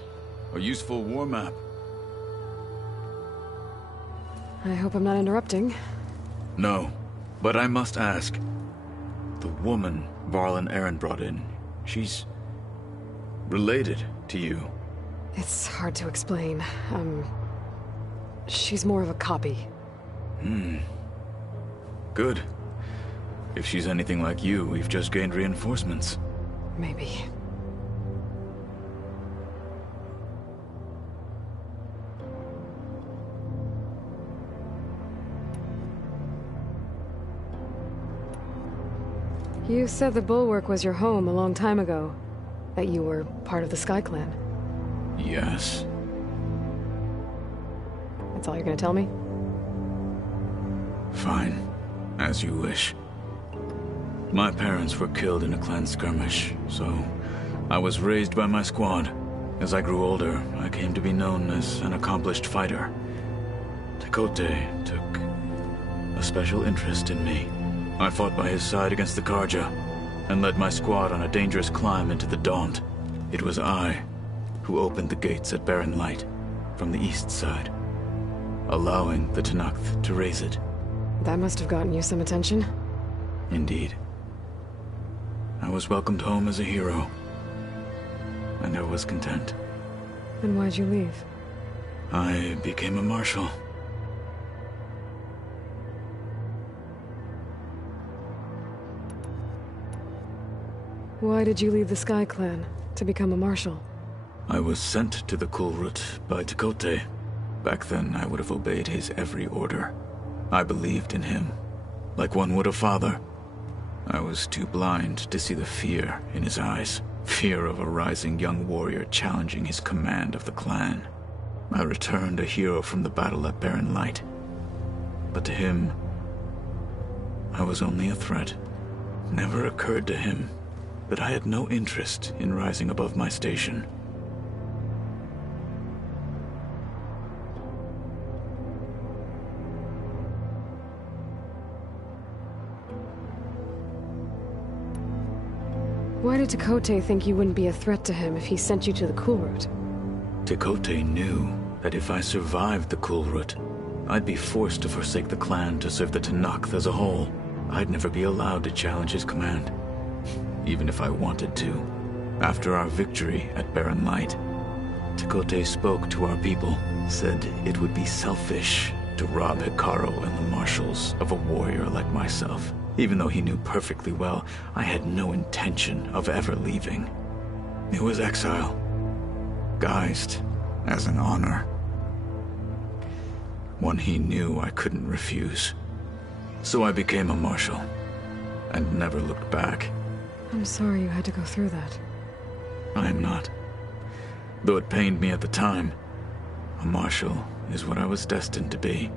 A useful war map. I hope I'm not interrupting. No, but I must ask. The woman Varl and Aaron brought in, she's related to you. It's hard to explain. She's more of a copy. Good. If she's anything like you, we've just gained reinforcements. Maybe. You said the Bulwark was your home a long time ago. That you were part of the Sky Clan. Yes. That's all you're gonna tell me? Fine. As you wish. My parents were killed in a clan skirmish, so I was raised by my squad. As I grew older, I came to be known as an accomplished fighter. Tekote took a special interest in me. I fought by his side against the Karja, and led my squad on a dangerous climb into the Daunt. It was I who opened the gates at Barren Light from the east side, allowing the Tenakth to raise it. That must have gotten you some attention. Indeed. I was welcomed home as a hero, and I was content. Then why'd you leave? I became a marshal. Why did you leave the Sky Clan to become a marshal? I was sent to the Kulrut by Tekote. Back then, I would have obeyed his every order. I believed in him, like one would a father. I was too blind to see the fear in his eyes. Fear of a rising young warrior challenging his command of the clan. I returned a hero from the battle at Barren Light. But to him, I was only a threat. Never occurred to him that I had no interest in rising above my station. Why did Tekote think you wouldn't be a threat to him if he sent you to the Kulrut? Tekote knew that if I survived the Kulrut, I'd be forced to forsake the clan to serve the Tenakth as a whole. I'd never be allowed to challenge his command, even if I wanted to. After our victory at Barren Light, Tekote spoke to our people, said it would be selfish to rob Hikaru and the marshals of a warrior like myself. Even though he knew perfectly well I had no intention of ever leaving. It was exile, guised as an honor. One he knew I couldn't refuse. So I became a marshal, and never looked back. I'm sorry you had to go through that. I am not. Though it pained me at the time, a marshal is what I was destined to be.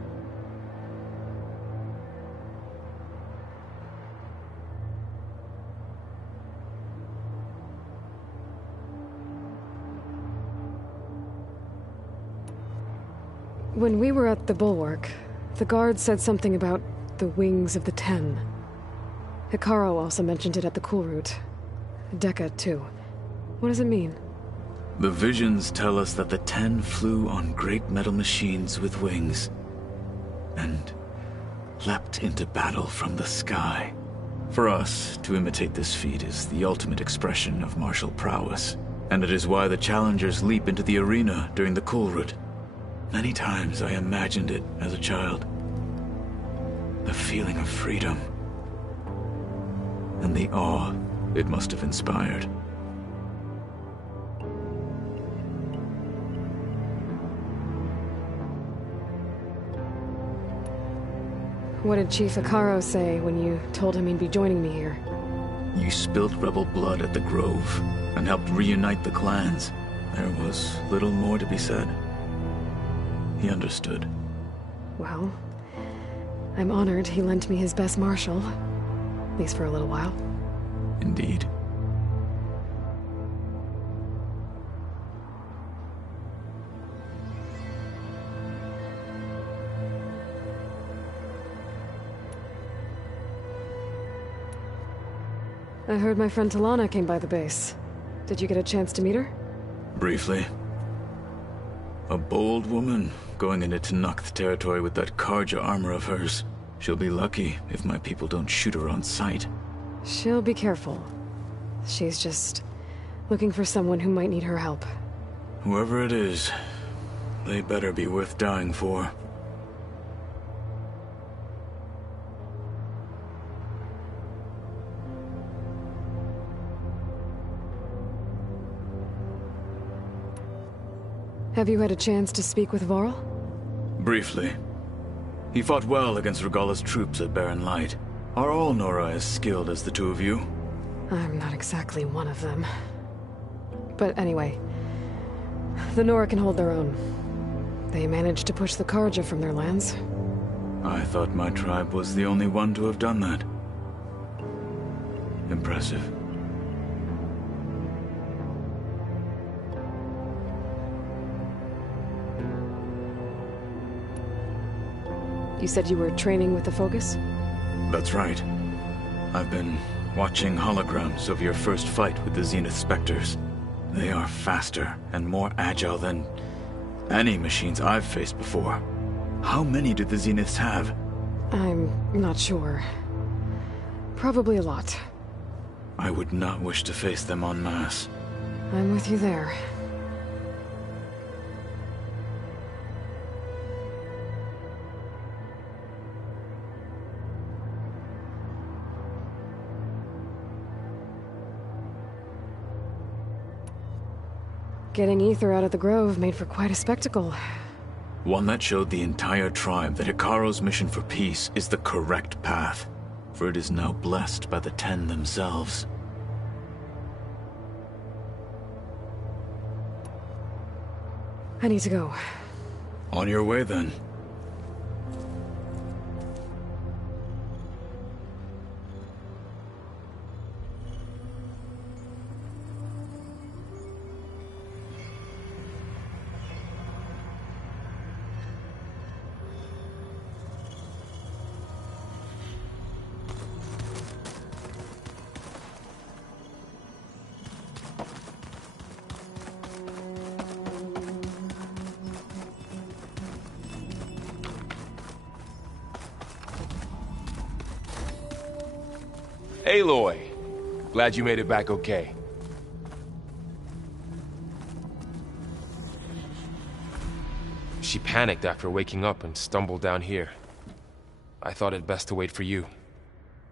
When we were at the Bulwark, the guard said something about the Wings of the Ten. Hikaru also mentioned it at the Kulrut. Dekka, too. What does it mean? The visions tell us that the Ten flew on great metal machines with wings, and leapt into battle from the sky. For us, to imitate this feat is the ultimate expression of martial prowess, and it is why the challengers leap into the arena during the Kulrut. Many times I imagined it as a child. The feeling of freedom, and the awe it must have inspired. What did Chief Hikaru say when you told him he'd be joining me here? You spilled rebel blood at the Grove, and helped reunite the clans. There was little more to be said. He understood. Well, I'm honored he lent me his best marshal. At least for a little while. Indeed. I heard my friend Talana came by the base. Did you get a chance to meet her? Briefly. A bold woman, going into Tenakth territory with that Karja armor of hers. She'll be lucky if my people don't shoot her on sight. She'll be careful. She's just looking for someone who might need her help. Whoever it is, they better be worth dying for. Have you had a chance to speak with Varl? Briefly. He fought well against Regalla's troops at Barren Light. Are all Nora as skilled as the two of you? I'm not exactly one of them. But anyway, the Nora can hold their own. They managed to push the Karja from their lands. I thought my tribe was the only one to have done that. Impressive. You said you were training with the Focus? That's right. I've been watching holograms of your first fight with the Zenith Spectres. They are faster and more agile than any machines I've faced before. How many do the Zeniths have? I'm not sure. Probably a lot. I would not wish to face them en masse. I'm with you there. Getting Ether out of the Grove made for quite a spectacle. One that showed the entire tribe that Hikaro's mission for peace is the correct path, for it is now blessed by the Ten themselves. I need to go. On your way, then. Aloy! Glad you made it back okay. She panicked after waking up and stumbled down here. I thought it best to wait for you.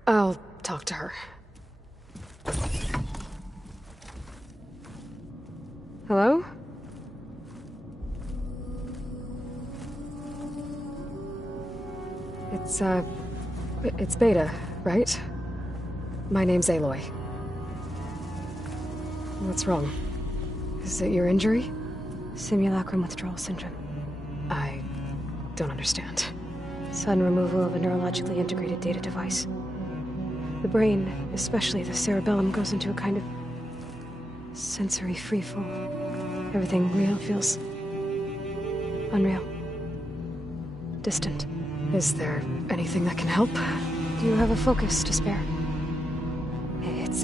I'll talk to her. Hello? It's Beta, right? My name's Aloy. What's wrong? Is it your injury? Simulacrum withdrawal syndrome. I don't understand. Sudden removal of a neurologically integrated data device. The brain, especially the cerebellum, goes into a kind of sensory freefall. Everything real feels unreal. Distant. Is there anything that can help? Do you have a focus to spare?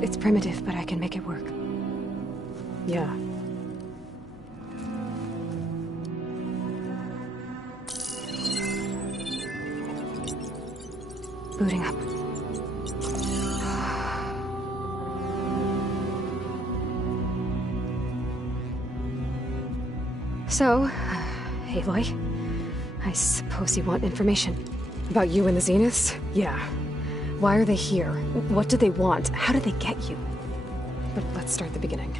It's primitive, but I can make it work. Yeah. Booting up. So, Aloy, I suppose you want information. About you and the Zeniths? Yeah. Why are they here? What do they want? How did they get you? But let's start at the beginning.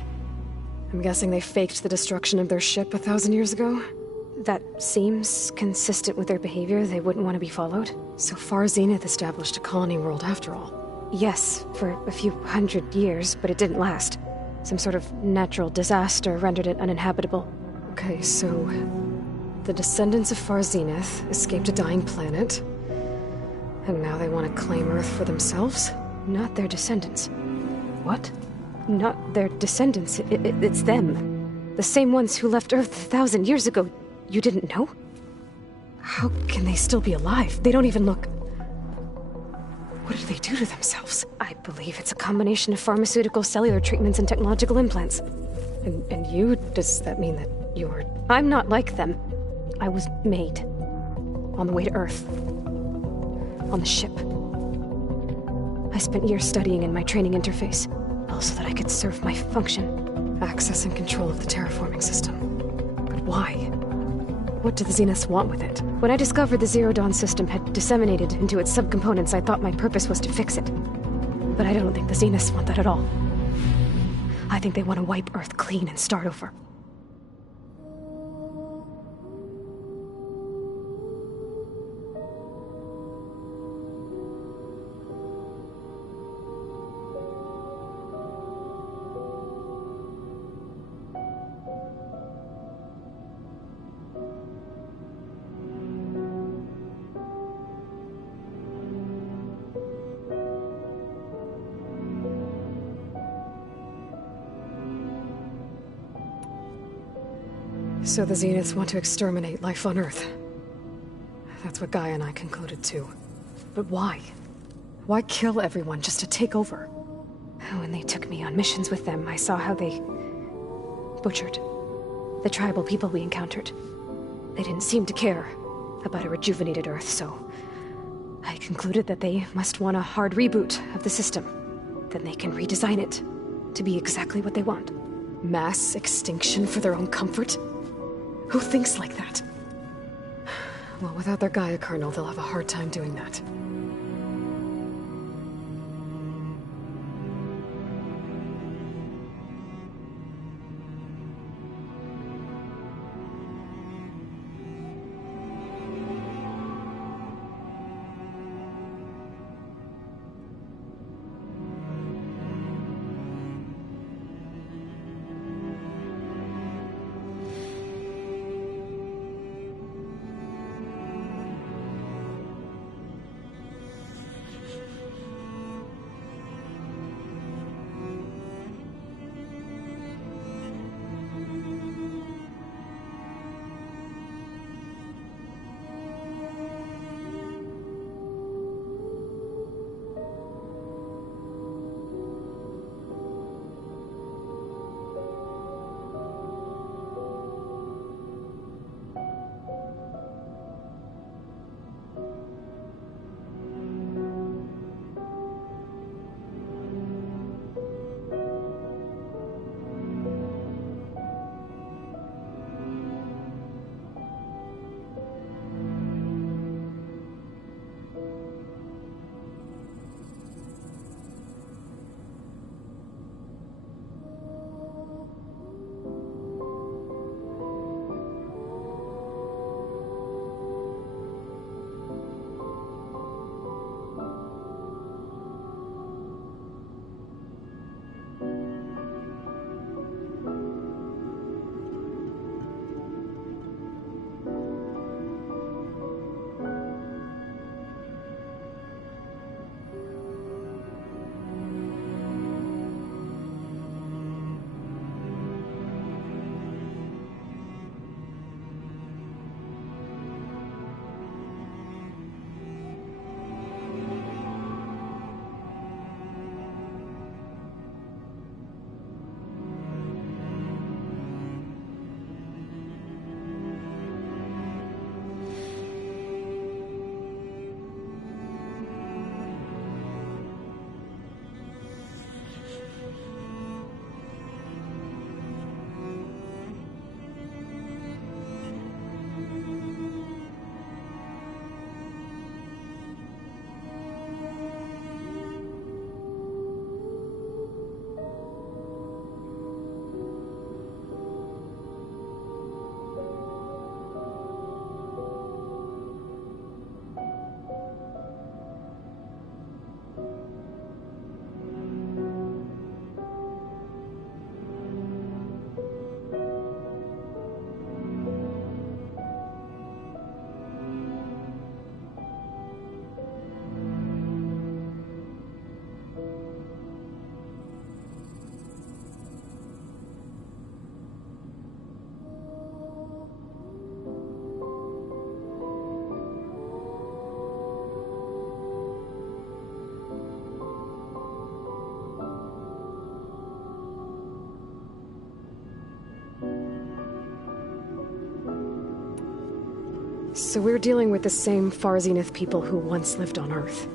I'm guessing they faked the destruction of their ship 1,000 years ago? That seems consistent with their behavior. They wouldn't want to be followed. So far, Zenith established a colony world after all. Yes, for a few hundred years, but it didn't last. Some sort of natural disaster rendered it uninhabitable. Okay, so the descendants of Far Zenith escaped a dying planet, and now they want to claim Earth for themselves? Not their descendants. What? Not their descendants. It's them. The same ones who left Earth 1,000 years ago. You didn't know? How can they still be alive? They don't even look... What did they do to themselves? I believe it's a combination of pharmaceutical, cellular treatments, and technological implants. And you? Does that mean that you're... I'm not like them. I was made. On the way to Earth. On the ship. I spent years studying in my training interface, all so that I could serve my function. Access and control of the terraforming system. But why? What do the Zeniths want with it? When I discovered the Zero Dawn system had disseminated into its subcomponents, I thought my purpose was to fix it. But I don't think the Zeniths want that at all. I think they want to wipe Earth clean and start over. So the Zeniths want to exterminate life on Earth. That's what Gaia and I concluded too. But why? Why kill everyone just to take over? When they took me on missions with them, I saw how they... butchered the tribal people we encountered. They didn't seem to care about a rejuvenated Earth, so... I concluded that they must want a hard reboot of the system. Then they can redesign it to be exactly what they want. Mass extinction for their own comfort? Who thinks like that? Well, without their Gaia kernel, they'll have a hard time doing that. So we're dealing with the same Far Zenith people who once lived on Earth.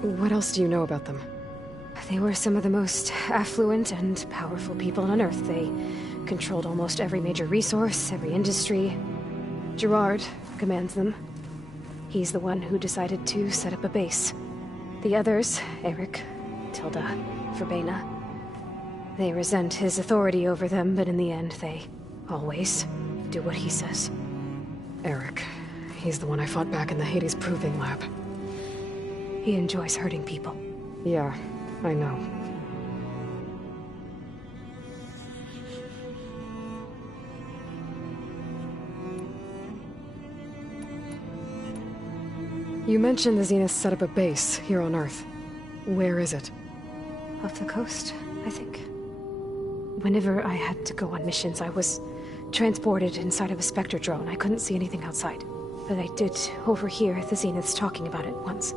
What else do you know about them? They were some of the most affluent and powerful people on Earth. They controlled almost every major resource, every industry. Gerard commands them. He's the one who decided to set up a base. The others, Eric, Tilda, Verbena, they resent his authority over them, but in the end, they always do what he says. Eric. He's the one I fought back in the Hades Proving Lab. He enjoys hurting people. Yeah, I know. You mentioned the Zenith set up a base here on Earth. Where is it? Off the coast, I think. Whenever I had to go on missions, I was transported inside of a Spectre drone. I couldn't see anything outside. But I did overhear the Zeniths talking about it once.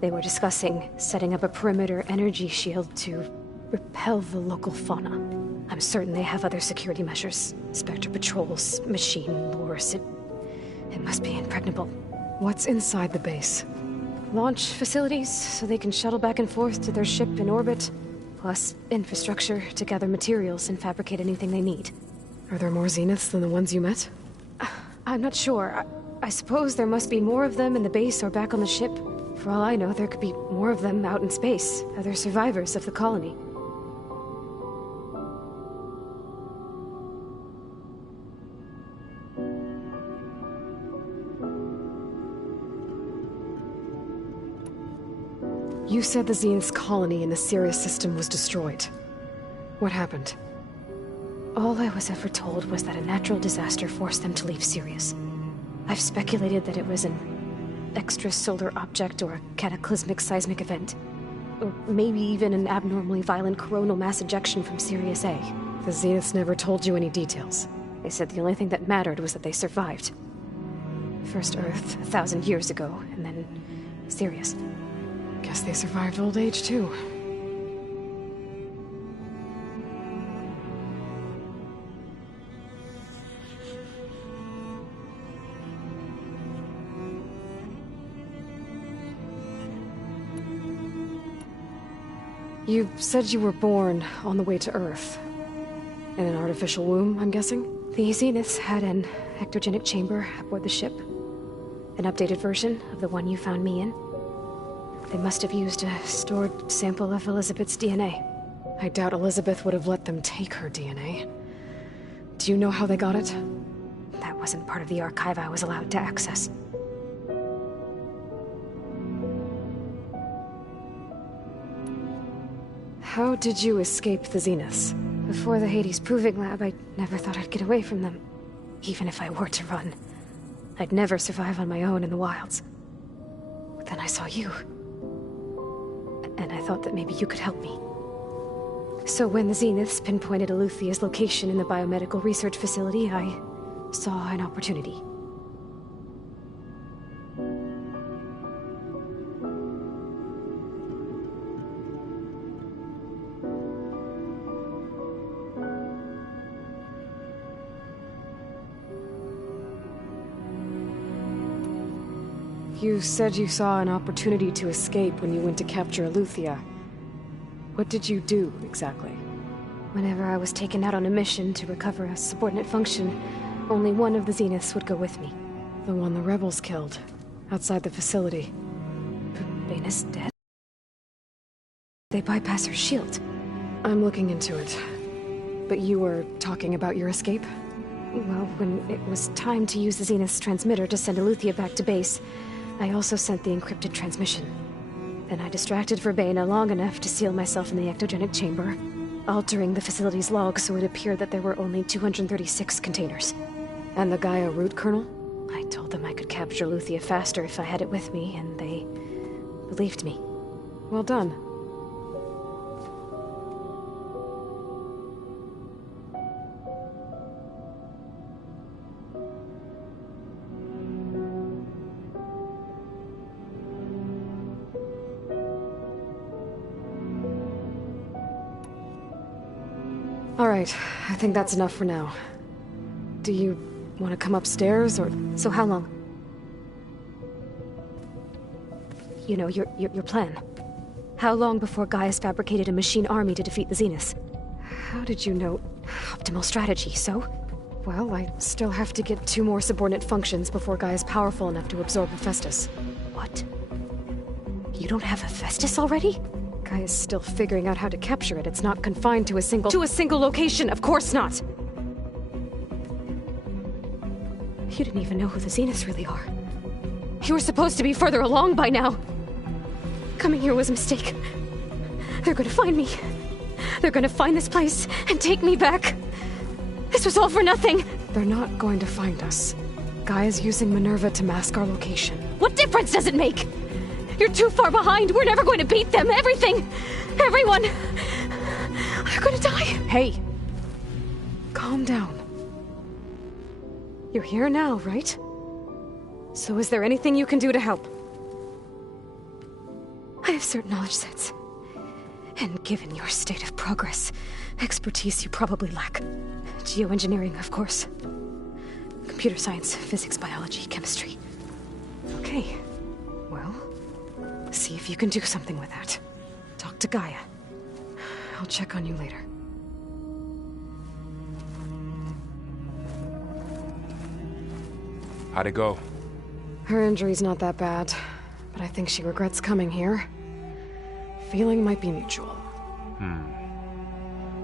They were discussing setting up a perimeter energy shield to repel the local fauna. I'm certain they have other security measures. Spectre patrols, machine lures. It must be impregnable. What's inside the base? Launch facilities, so they can shuttle back and forth to their ship in orbit. Plus infrastructure to gather materials and fabricate anything they need. Are there more Zeniths than the ones you met? I'm not sure. I suppose there must be more of them in the base or back on the ship. For all I know, there could be more of them out in space, other survivors of the colony. You said the Zenith's colony in the Sirius system was destroyed. What happened? All I was ever told was that a natural disaster forced them to leave Sirius. I've speculated that it was an extrasolar object or a cataclysmic seismic event. Or maybe even an abnormally violent coronal mass ejection from Sirius A. The Zeniths never told you any details. They said the only thing that mattered was that they survived. First Earth, 1,000 years ago, and then Sirius. Guess they survived old age, too. You said you were born on the way to Earth. In an artificial womb, I'm guessing? The Zeniths had an ectogenic chamber aboard the ship. An updated version of the one you found me in. They must have used a stored sample of Elizabeth's DNA. I doubt Elizabeth would have let them take her DNA. Do you know how they got it? That wasn't part of the archive I was allowed to access. How did you escape the Zeniths? Before the Hades Proving Lab, I never thought I'd get away from them. Even if I were to run. I'd never survive on my own in the wilds. But then I saw you. And I thought that maybe you could help me. So when the Zeniths pinpointed Eluthia's location in the biomedical research facility, I saw an opportunity. You said you saw an opportunity to escape when you went to capture Eluthia. What did you do, exactly? Whenever I was taken out on a mission to recover a subordinate function, only one of the Zeniths would go with me. The one the rebels killed, outside the facility. Baina's dead. They bypass her shield. I'm looking into it. But you were talking about your escape? Well, when it was time to use the Zenith's transmitter to send Eluthia back to base, I also sent the encrypted transmission. Then I distracted Verbena long enough to seal myself in the ectogenic chamber, altering the facility's log so it appeared that there were only 236 containers. And the Gaia root kernel? I told them I could capture Eluthia faster if I had it with me, and they believed me. Well done. All right, I think that's enough for now. Do you Want to come upstairs, or... So how long? You know, your plan. How long before Gaius fabricated a machine army to defeat the Zeniths? How did you know? Optimal strategy, so? Well, I still have to get 2 more subordinate functions before Gaia's powerful enough to absorb Hephaestus. What? You don't have Hephaestus already? Gaia's still figuring out how to capture it. It's not confined to a single... To a single location, of course not! You didn't even know who the Zeniths really are. You were supposed to be further along by now. Coming here was a mistake. They're gonna find me. They're gonna find this place and take me back. This was all for nothing. They're not going to find us. Gaia's using Minerva to mask our location. What difference does it make? You're too far behind. We're never going to beat them. Everything. Everyone. They're gonna die. Hey. Calm down. You're here now, right? So is there anything you can do to help? I have certain knowledge sets. And given your state of progress, expertise you probably lack. Geoengineering, of course. Computer science, physics, biology, chemistry. Okay. Well, see if you can do something with that. Talk to Gaia. I'll check on you later. How'd it go? Her injury's not that bad, but I think she regrets coming here. Feeling might be mutual.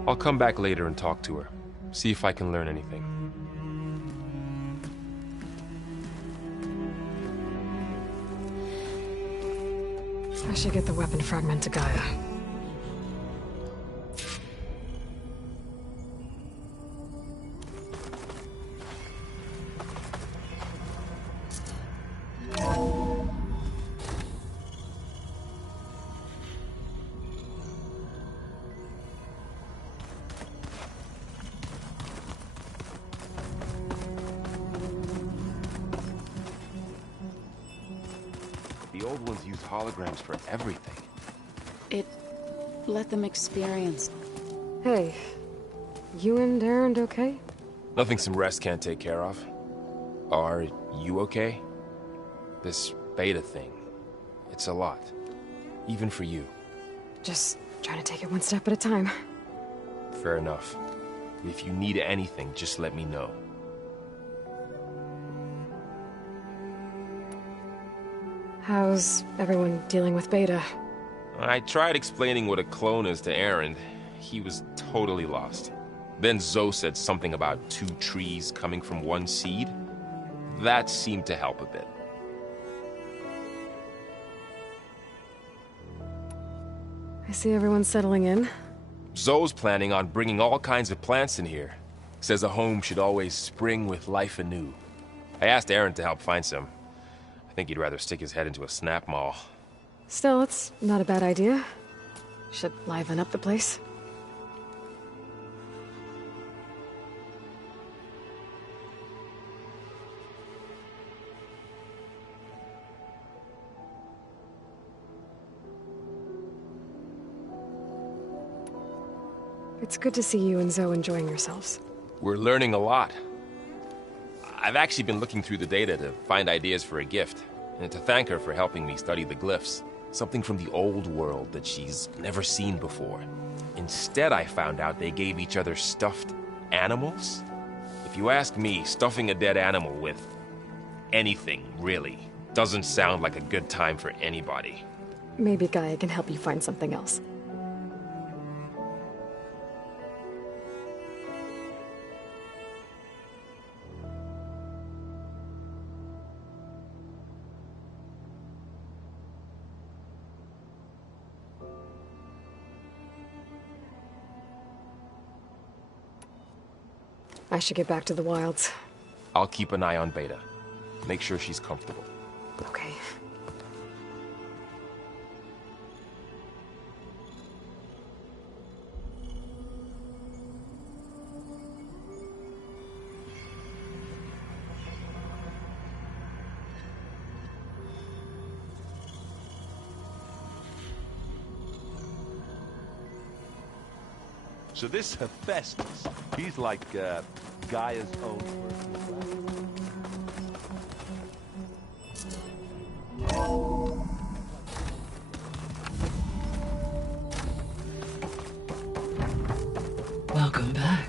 I'll come back later and talk to her. See if I can learn anything. I should get the weapon fragment to Gaia. The old ones used holograms for everything. It let them experience. Hey, you and Aaron okay? Nothing some rest can't take care of. Are you okay? This beta thing, it's a lot. Even for you. Just trying to take it one step at a time. Fair enough. If you need anything, just let me know. How's everyone dealing with Beta? I tried explaining what a clone is to Aaron. He was totally lost. Then Zoe said something about 2 trees coming from 1 seed. That seemed to help a bit. I see everyone's settling in. Zoe's planning on bringing all kinds of plants in here. Says a home should always spring with life anew. I asked Aaron to help find some. I think he'd rather stick his head into a snap mall. Still, it's not a bad idea. Should liven up the place. It's good to see you and Zoe enjoying yourselves. We're learning a lot. I've actually been looking through the data to find ideas for a gift, and to thank her for helping me study the glyphs. Something from the old world that she's never seen before. Instead, I found out they gave each other stuffed animals. If you ask me, stuffing a dead animal with anything, really, doesn't sound like a good time for anybody. Maybe Gaia can help you find something else. I should get back to the wilds. I'll keep an eye on Beta. Make sure she's comfortable. Okay. So this Hephaestus, he's like, Gaia's own personal Welcome back.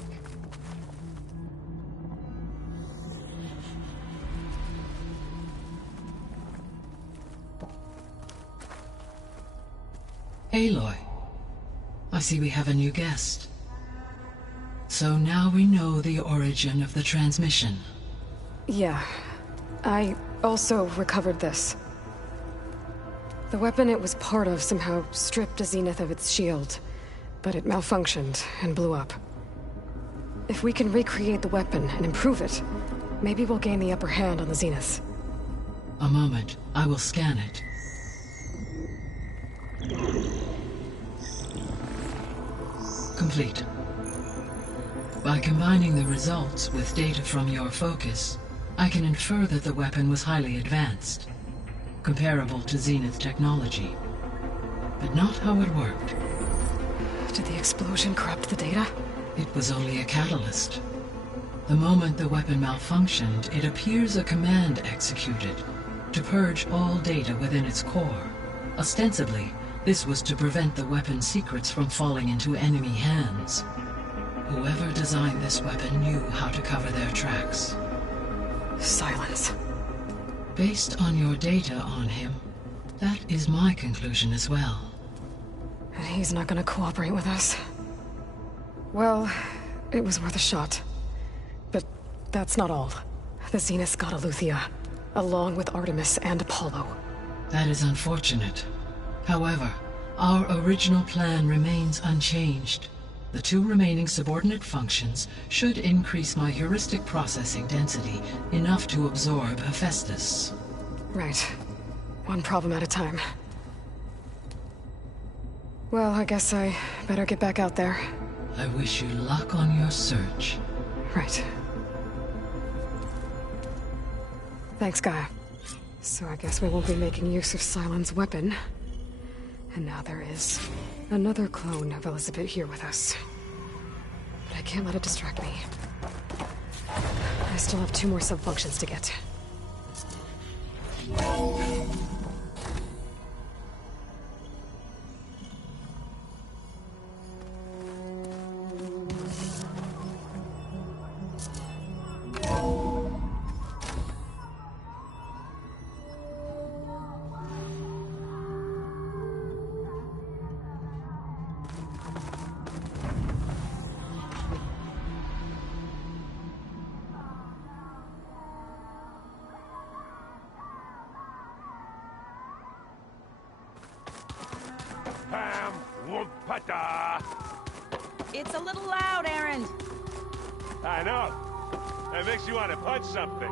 Aloy, I see we have a new guest. So now we know the origin of the transmission. Yeah. I also recovered this. The weapon it was part of somehow stripped a Zenith of its shield, but it malfunctioned and blew up. If we can recreate the weapon and improve it, maybe we'll gain the upper hand on the Zeniths. A moment, I will scan it. Complete. By combining the results with data from your focus, I can infer that the weapon was highly advanced, comparable to Zenith technology, but not how it worked. Did the explosion corrupt the data? It was only a catalyst. The moment the weapon malfunctioned, it appears a command executed to purge all data within its core. Ostensibly, this was to prevent the weapon's secrets from falling into enemy hands. Whoever designed this weapon knew how to cover their tracks. Silence. Based on your data on him, that is my conclusion as well. He's not gonna cooperate with us. Well, it was worth a shot. But that's not all. The Zeniths got Eleuthia, along with Artemis and Apollo. That is unfortunate. However, our original plan remains unchanged. The two remaining subordinate functions should increase my heuristic processing density enough to absorb Hephaestus. Right. One problem at a time. Well, I guess I better get back out there. I wish you luck on your search. Right. Thanks, Gaia. So I guess we won't be making use of Cylon's weapon. And now there is another clone of Elizabeth here with us. But I can't let it distract me. I still have 2 more sub-functions to get. It's a little loud, Aaron. I know. It makes you want to punch something.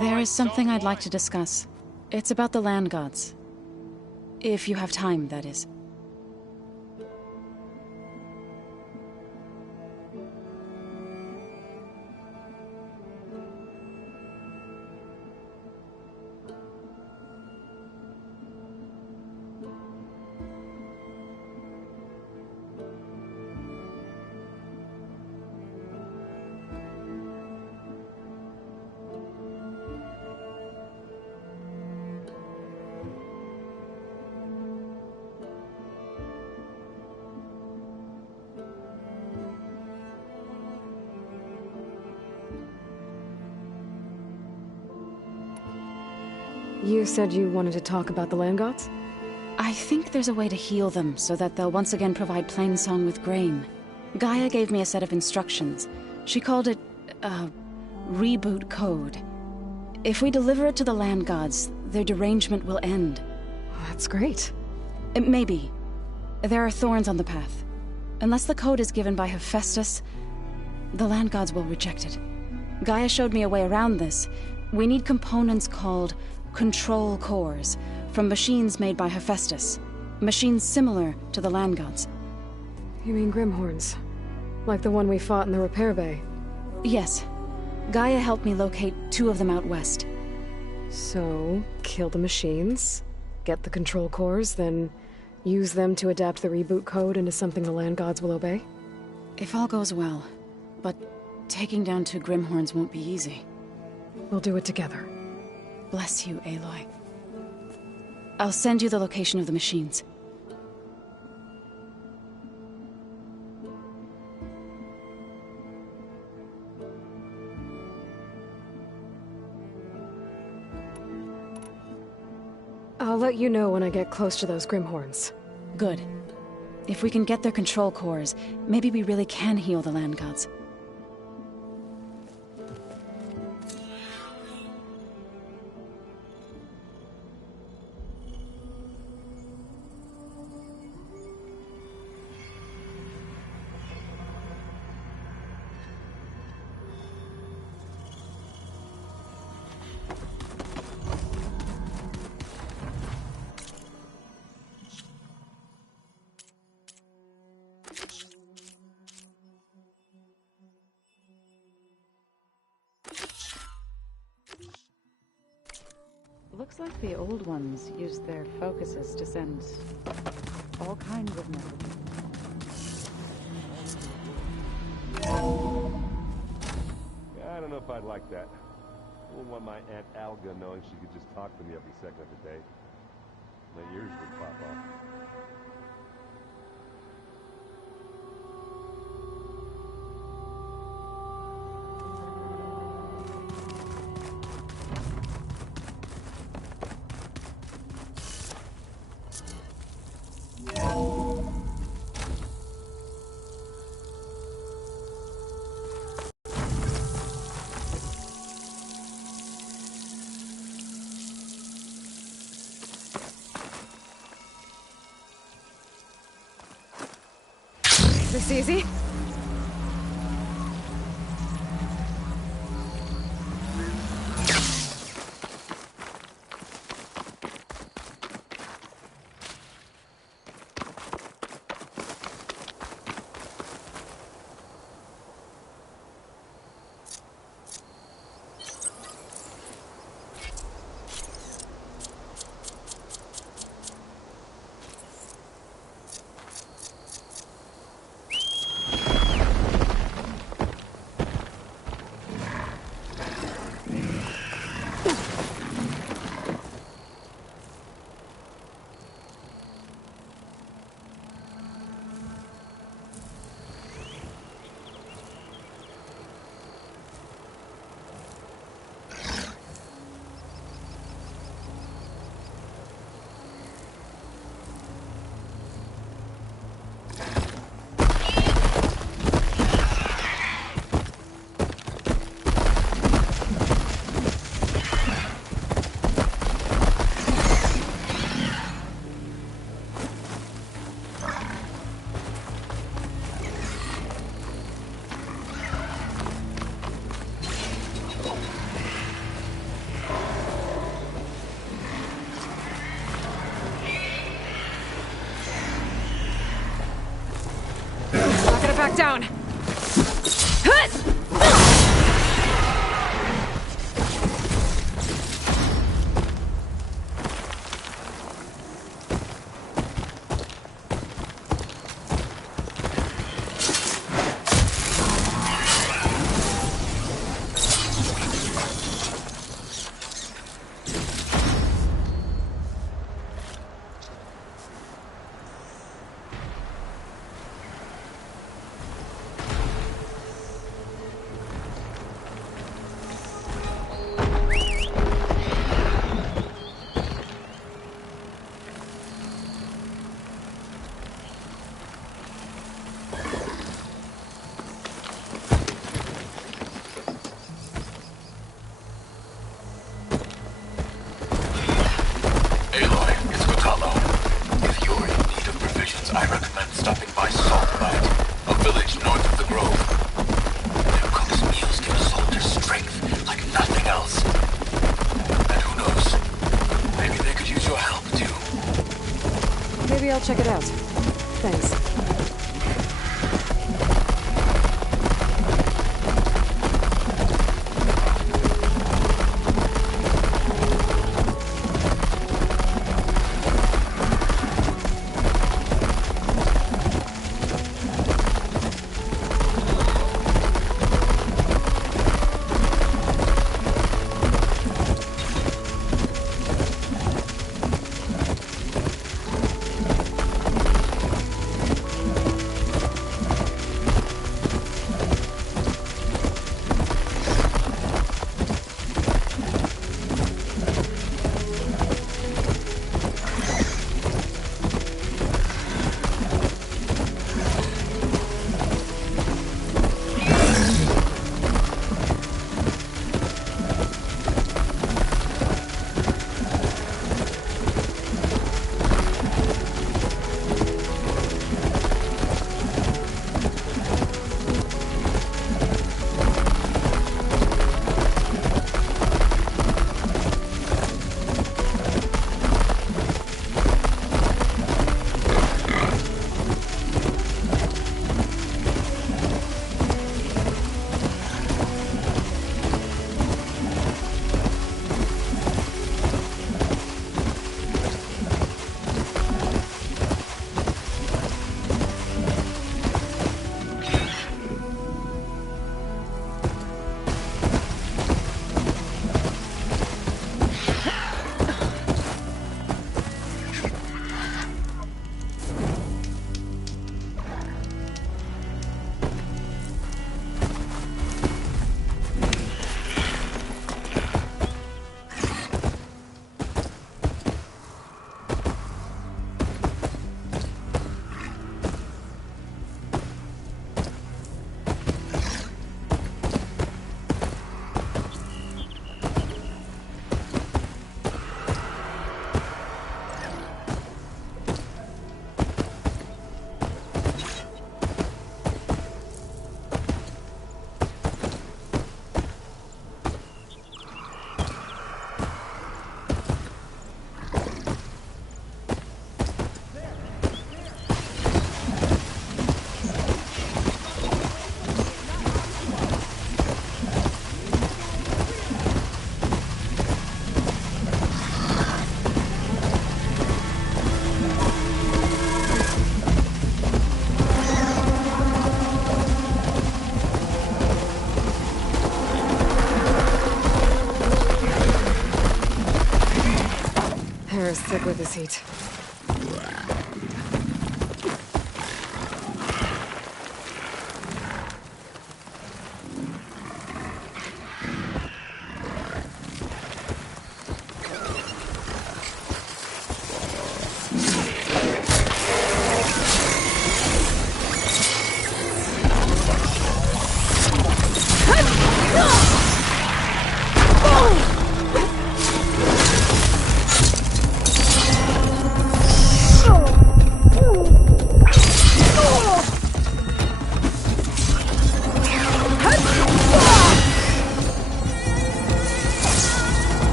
There is something I'd like to discuss. It's about the land gods. If you have time, that is. You said you wanted to talk about the land gods? I think there's a way to heal them so that they'll once again provide Plainsong with grain. Gaia gave me a set of instructions. She called it, reboot code. If we deliver it to the land gods, their derangement will end. That's great. Maybe. There are thorns on the path. Unless the code is given by Hephaestus, the land gods will reject it. Gaia showed me a way around this. We need components called control cores from machines made by Hephaestus. Machines similar to the land gods. You mean Grimhorns? Like the one we fought in the repair bay? Yes. Gaia helped me locate 2 of them out west. So, kill the machines, get the control cores, then Use them to adapt the reboot code into something the land gods will obey? If all goes well. But taking down 2 Grimhorns won't be easy. We'll do it together. Bless you, Aloy. I'll send you the location of the machines. I'll let you know when I get close to those Grimhorns. Good. If we can get their control cores, maybe we really can heal the land gods. Looks like the old ones used their focuses to send all kinds of messages. Yeah, I don't know if I'd like that. I wouldn't want my Aunt Alga knowing she could just talk to me every second of the day. My ears would pop off. This easy? Back down! Maybe I'll check it out. Thanks. work with this heat.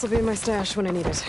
This'll be in my stash when I need it.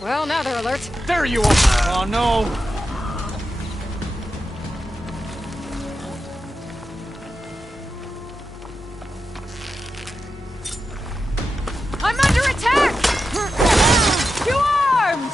Well, now they're alert. There you are! Oh no! I'm under attack! Two arms!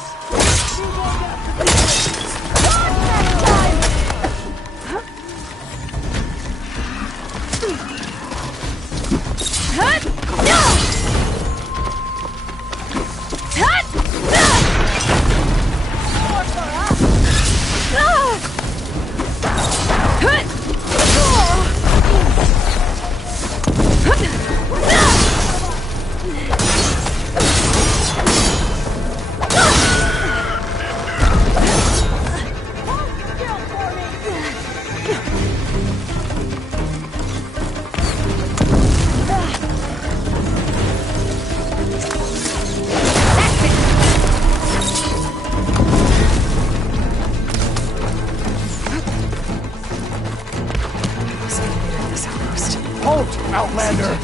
Outlander!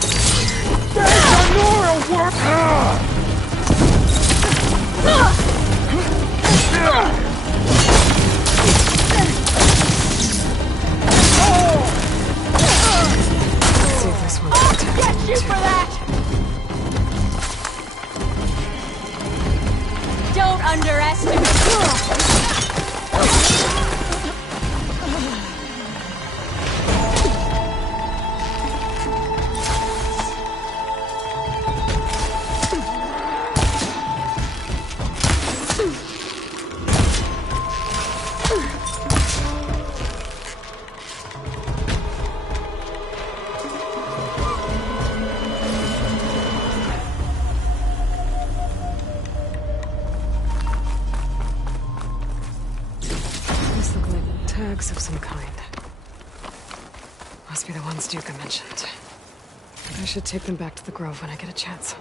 There's a neural work! Let's see if this one's I'll get you for that! Don't underestimate. Of some kind. Must be the ones Duke mentioned. I should take them back to the Grove when I get a chance.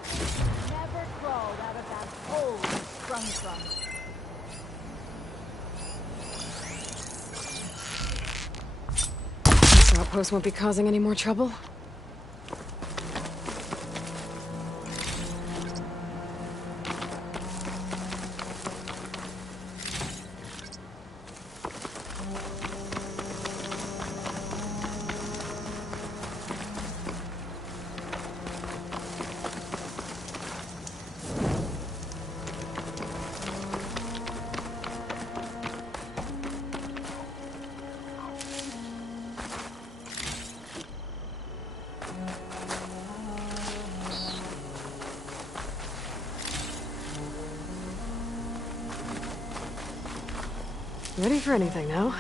Never crawled out of that hole you sprung from. This outpost won't be causing any more trouble? Ready for anything now?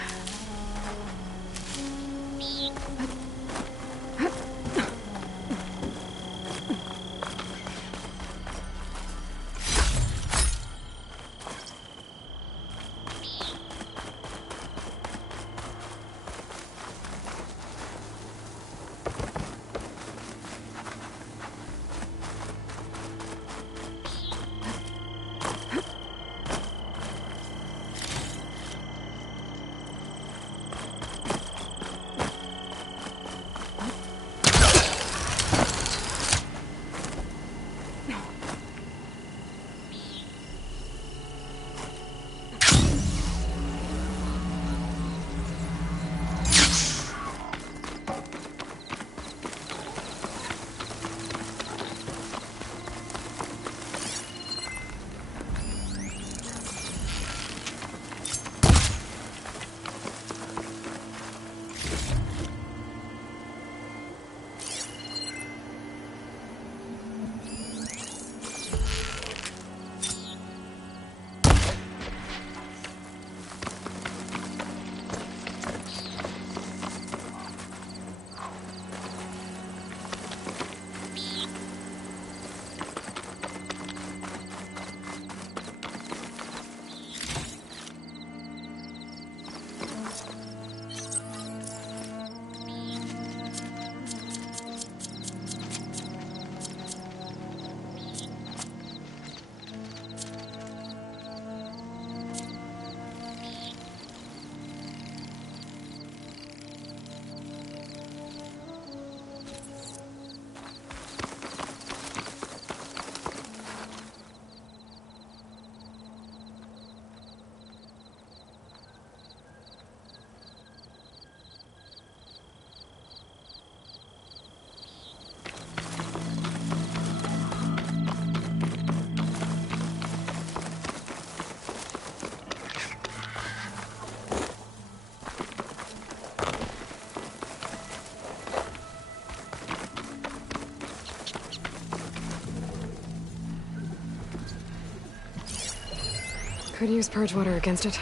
Could use purge water against it.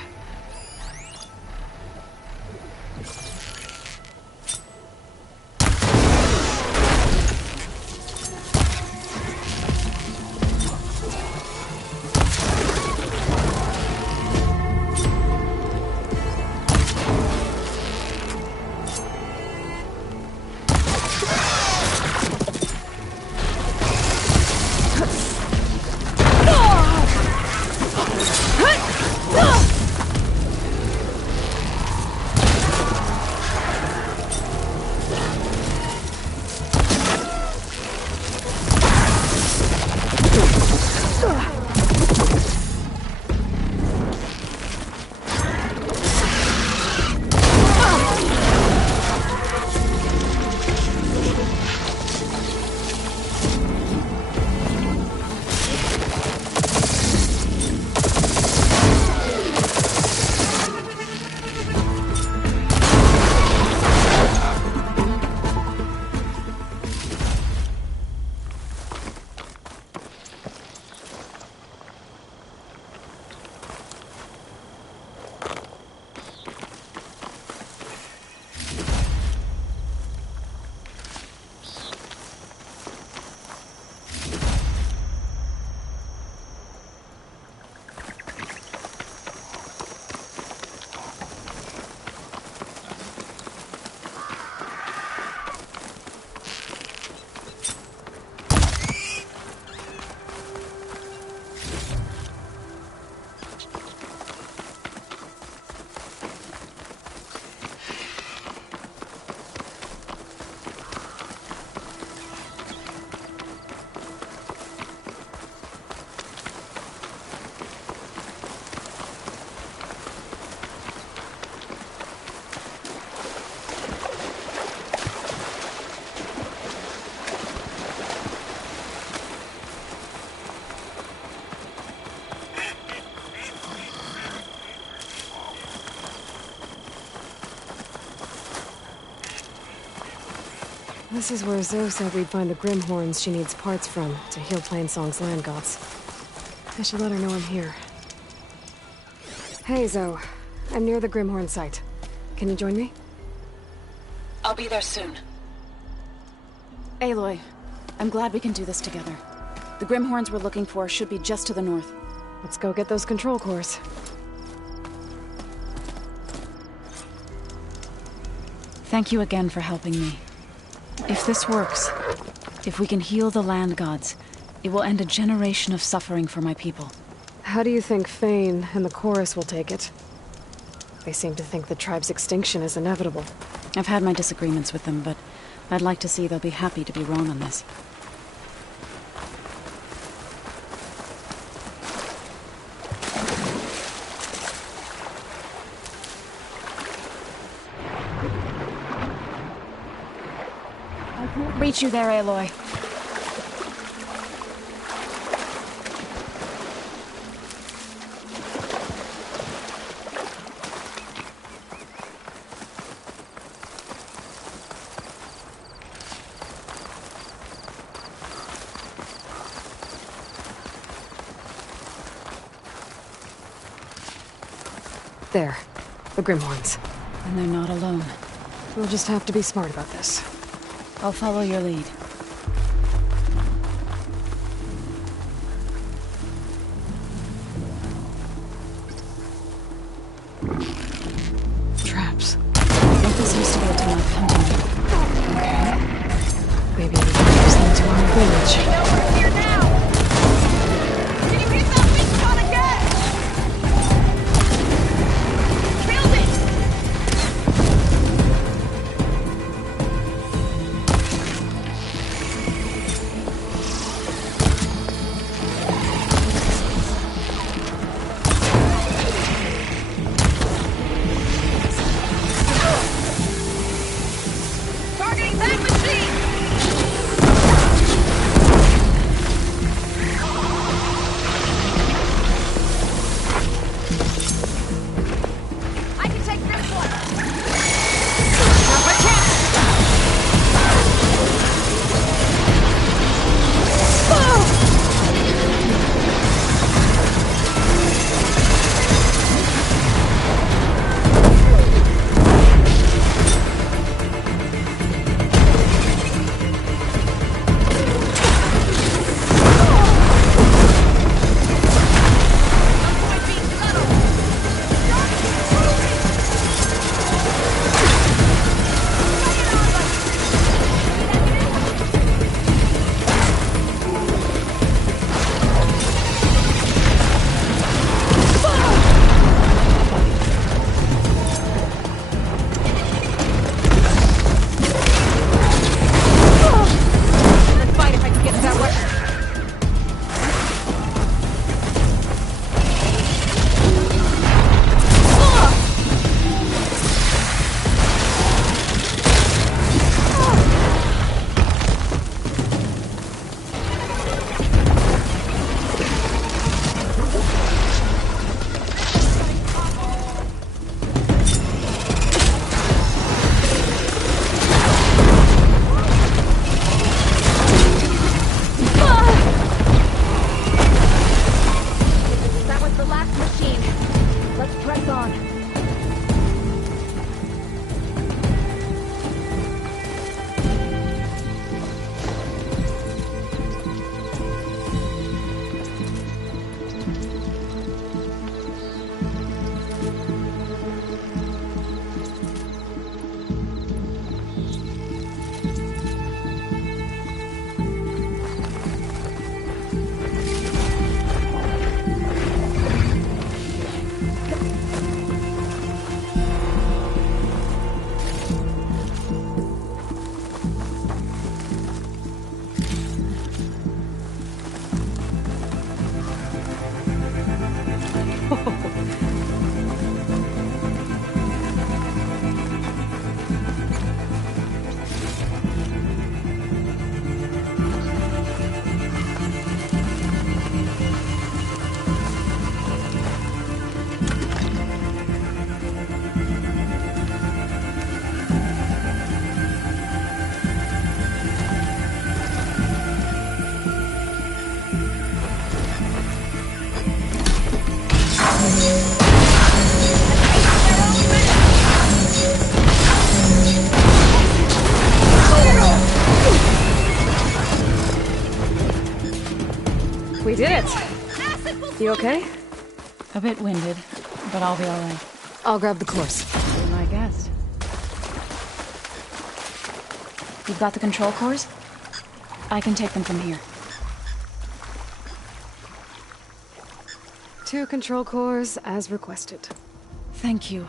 This is where Zoe said we'd find the Grimhorns she needs parts from to heal Plainsong's land gods. I should let her know I'm here. Hey, Zoe. I'm near the Grimhorn site. Can you join me? I'll be there soon. Aloy, I'm glad we can do this together. The Grimhorns we're looking for should be just to the north. Let's go get those control cores. Thank you again for helping me. If this works, if we can heal the land gods, it will end a generation of suffering for my people. How do you think Fane and the Chorus will take it? They seem to think the tribe's extinction is inevitable. I've had my disagreements with them, but I'd like to see they'll be happy to be wrong on this. Reach you there, Aloy. There. The Grimhorns. And they're not alone. We'll just have to be smart about this. I'll follow your lead. Traps. I think this used to be a Tanakh hunting. Okay. Maybe we can use them to our advantage. We're here now! Can you keep that witch shot again? Killed it! Targeting that machine! Press on. We did it! You okay? A bit winded, but I'll be alright. I'll grab the course. Be my guest. You've got the control cores? I can take them from here. 2 control cores, as requested. Thank you.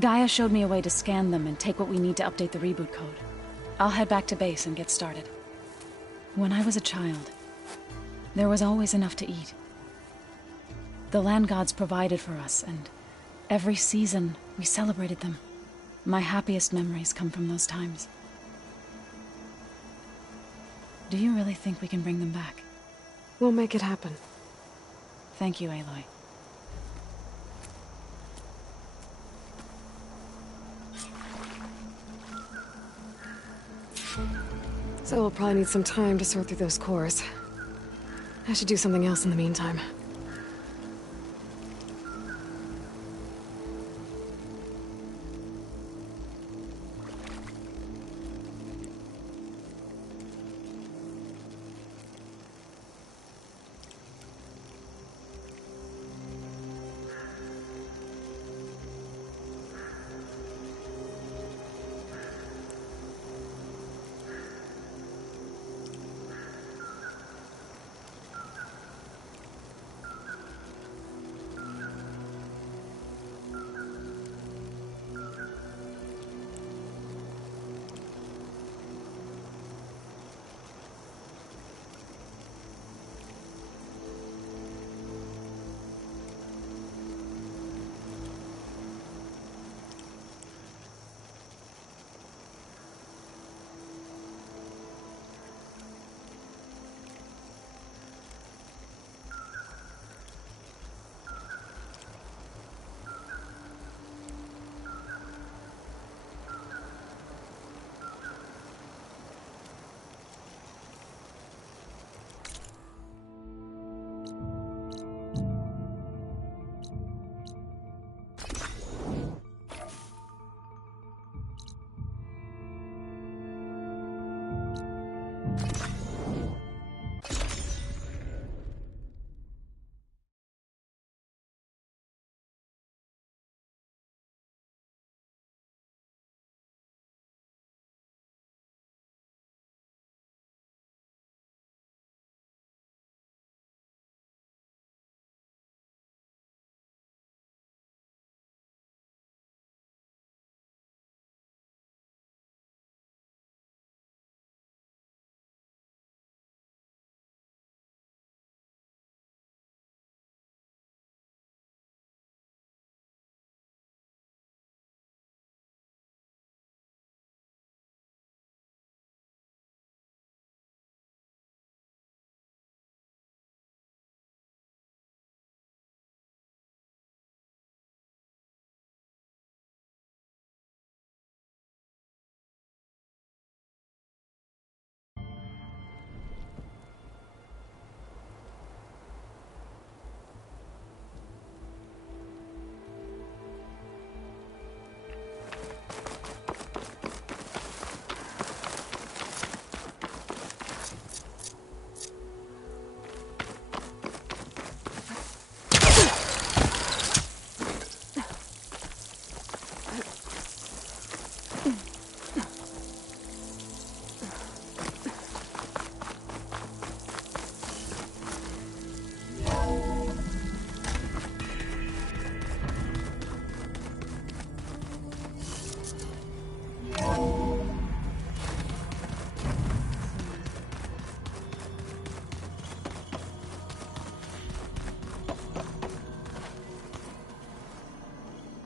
Gaia showed me a way to scan them and take what we need to update the reboot code. I'll head back to base and get started. When I was a child, there was always enough to eat. The land gods provided for us, and every season we celebrated them. My happiest memories come from those times. Do you really think we can bring them back? We'll make it happen. Thank you, Aloy. So we'll probably need some time to sort through those cores. I should do something else in the meantime.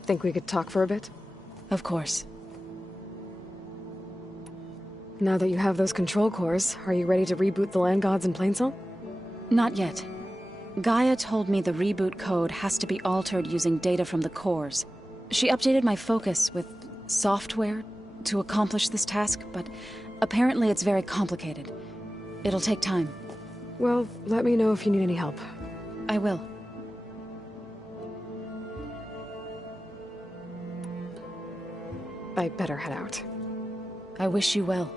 Think we could talk for a bit? Of course. Now that you have those control cores, are you ready to reboot the land gods in Plainsong? Not yet. Gaia told me the reboot code has to be altered using data from the cores. She updated my focus with software to accomplish this task, but apparently it's very complicated. It'll take time. Well, let me know if you need any help. I will. I better head out. I wish you well.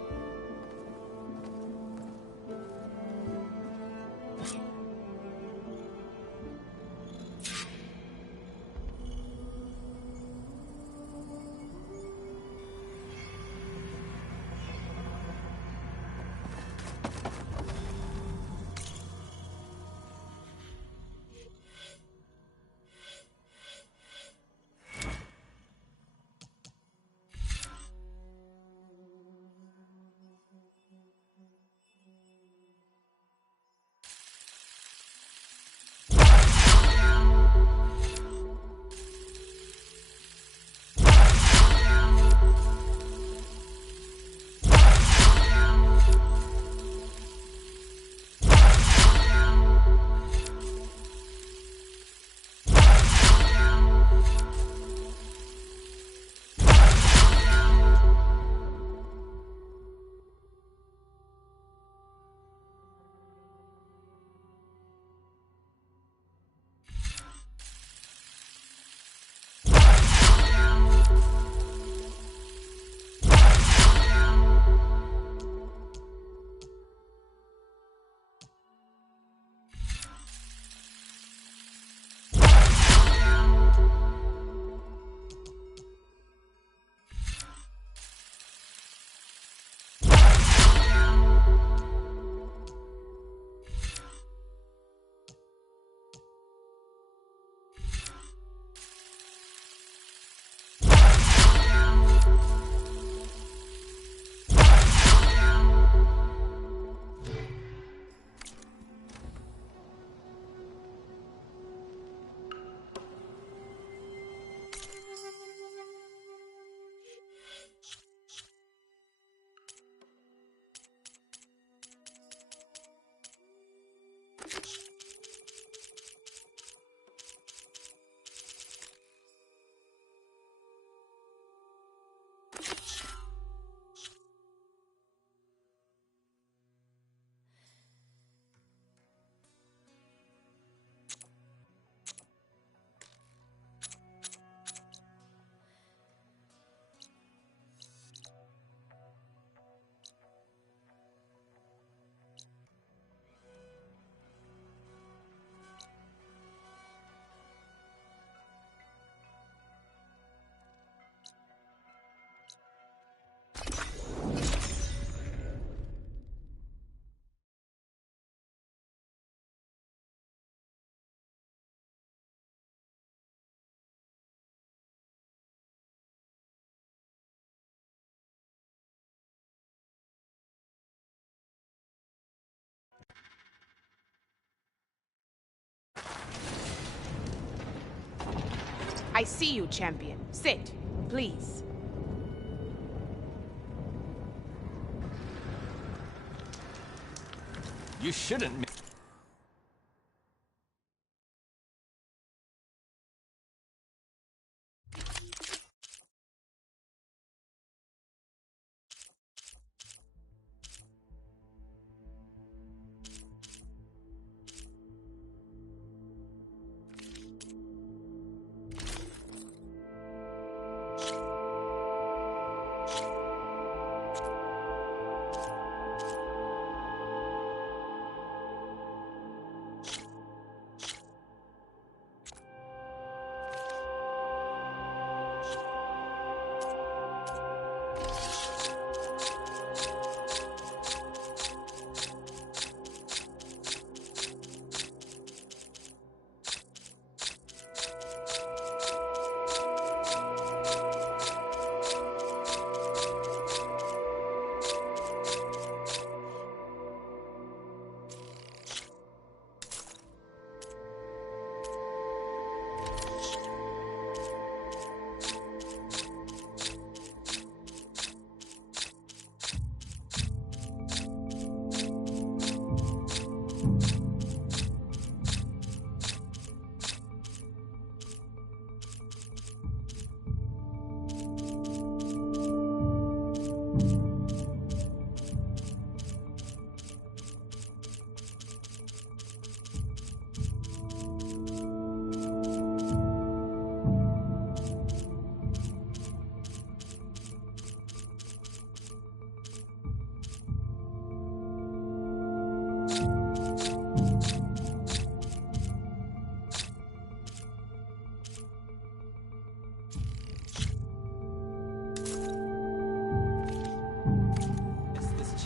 I see you, champion. Sit, please. You shouldn't.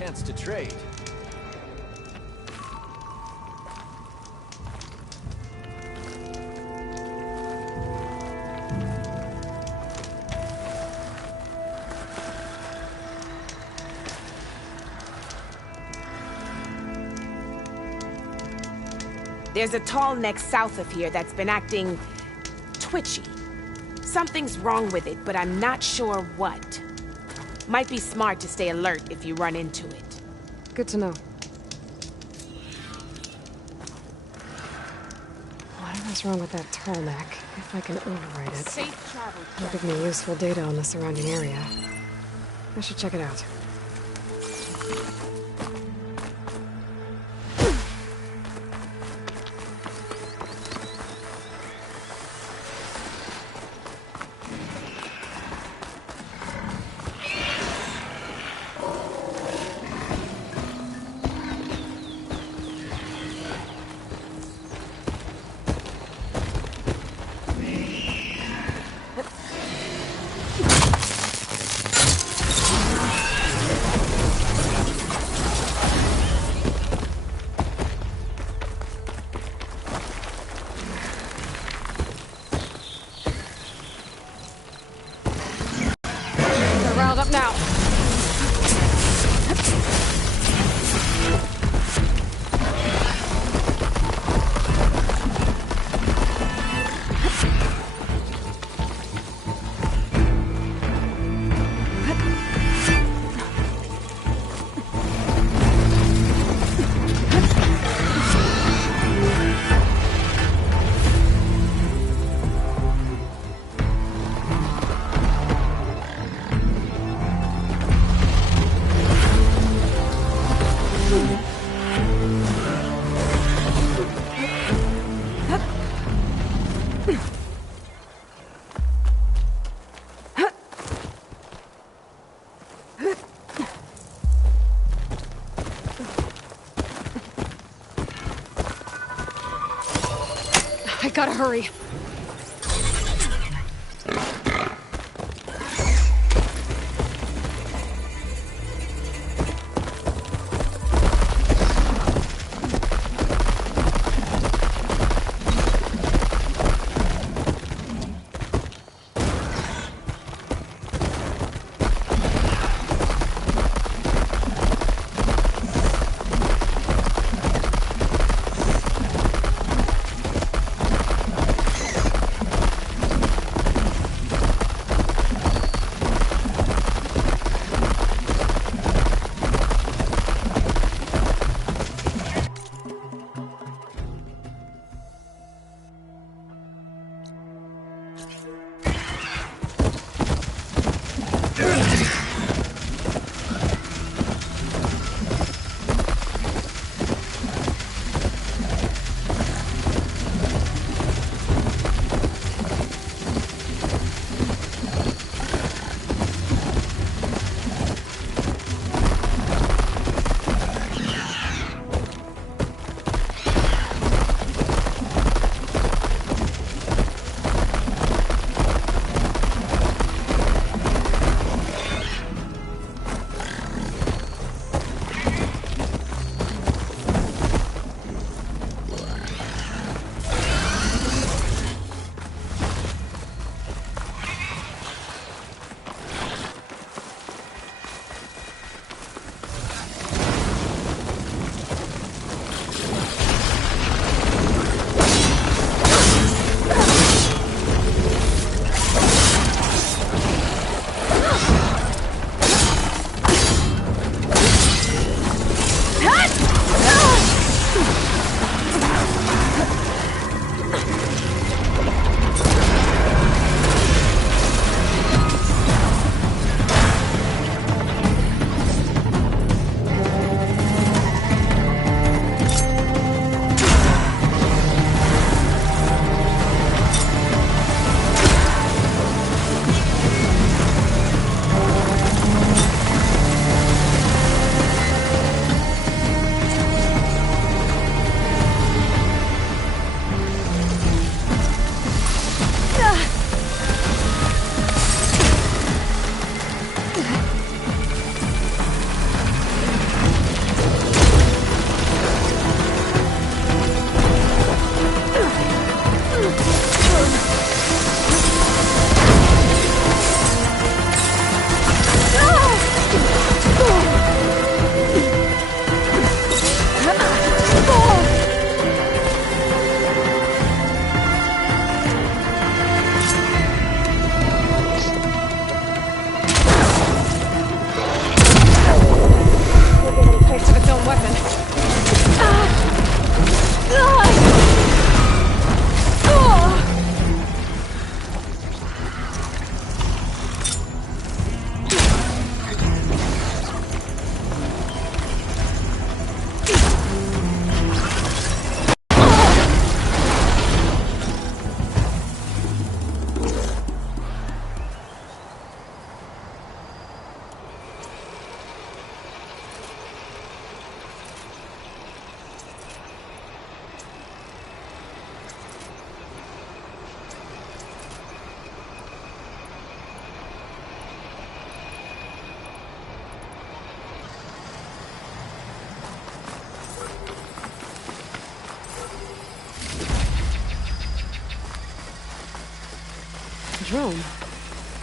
chance to trade. There's a tall neck south of here that's been acting twitchy. Something's wrong with it, but I'm not sure what. Might be smart to stay alert if you run into it. Good to know. Whatever's wrong with that tall neck, if I can override it, Safe travel. it'll give me useful data on the surrounding area. I should check it out. Riled up now. I gotta hurry. drone.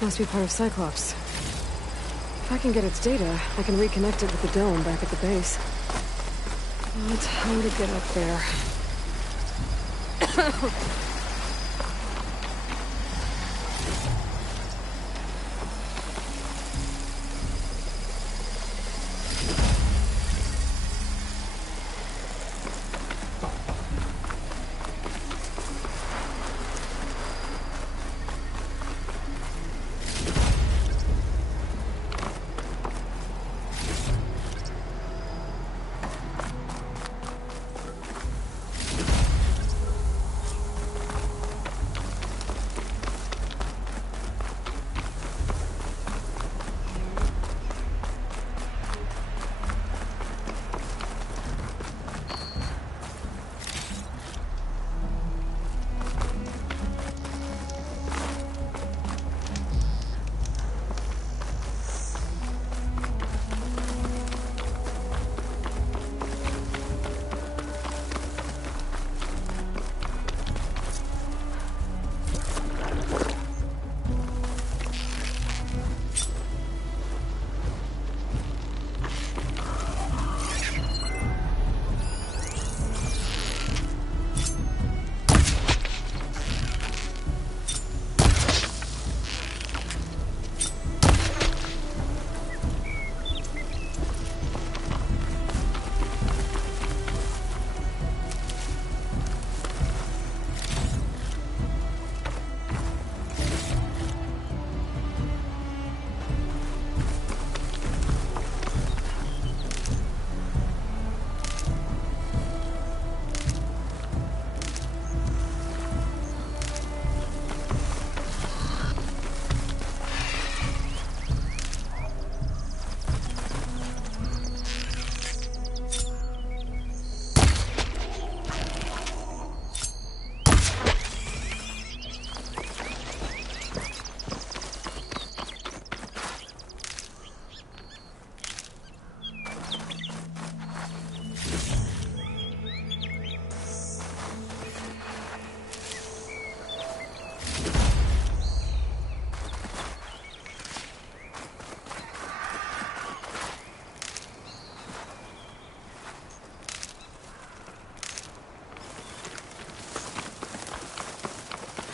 Must be part of Cyclops. If I can get its data, I can reconnect it with the dome back at the base. But how to get up there?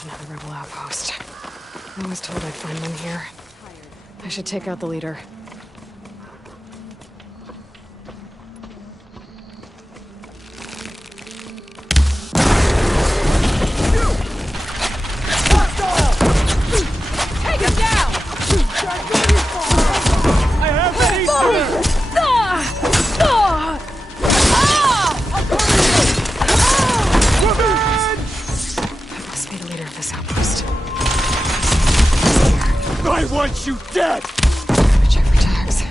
Another rebel outpost. I was told I'd find one here. I should take out the leader. Take him down! I have an Easter! Must be the leader of this outpost. I want you dead! Check for tags.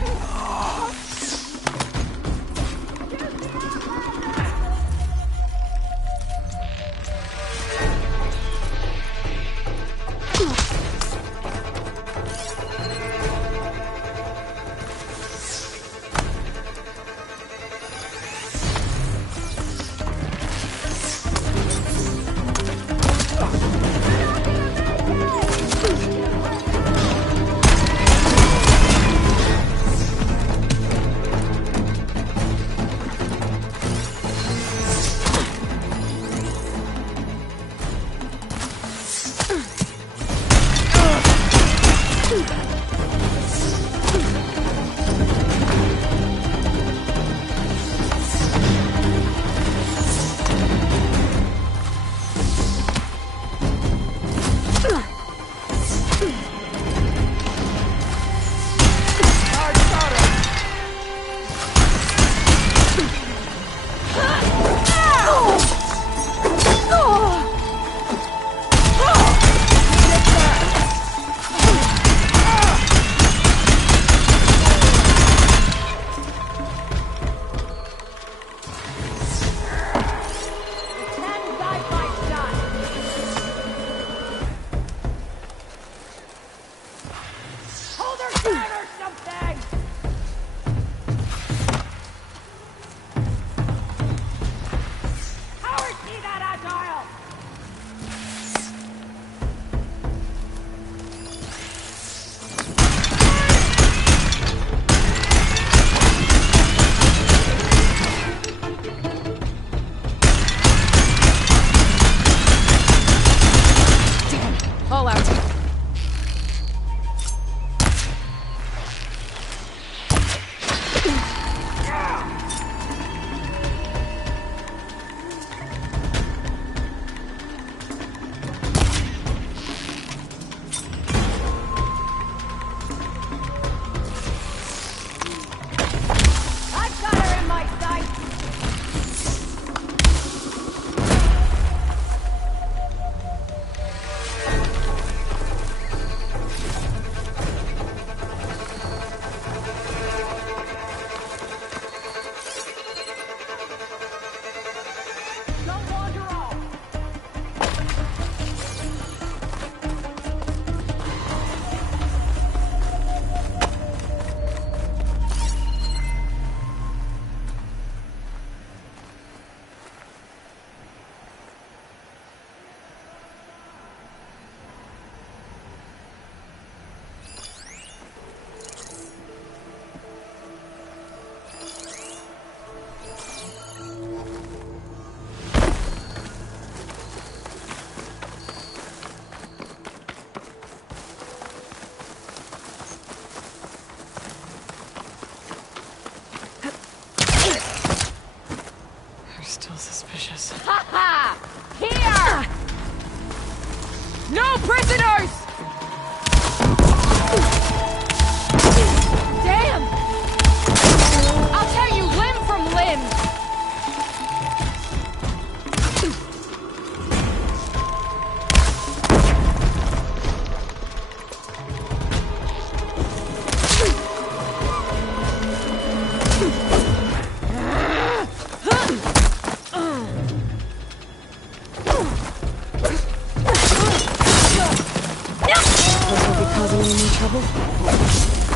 prisoners! Damn! I'll tear you limb from limb! Causing any more trouble?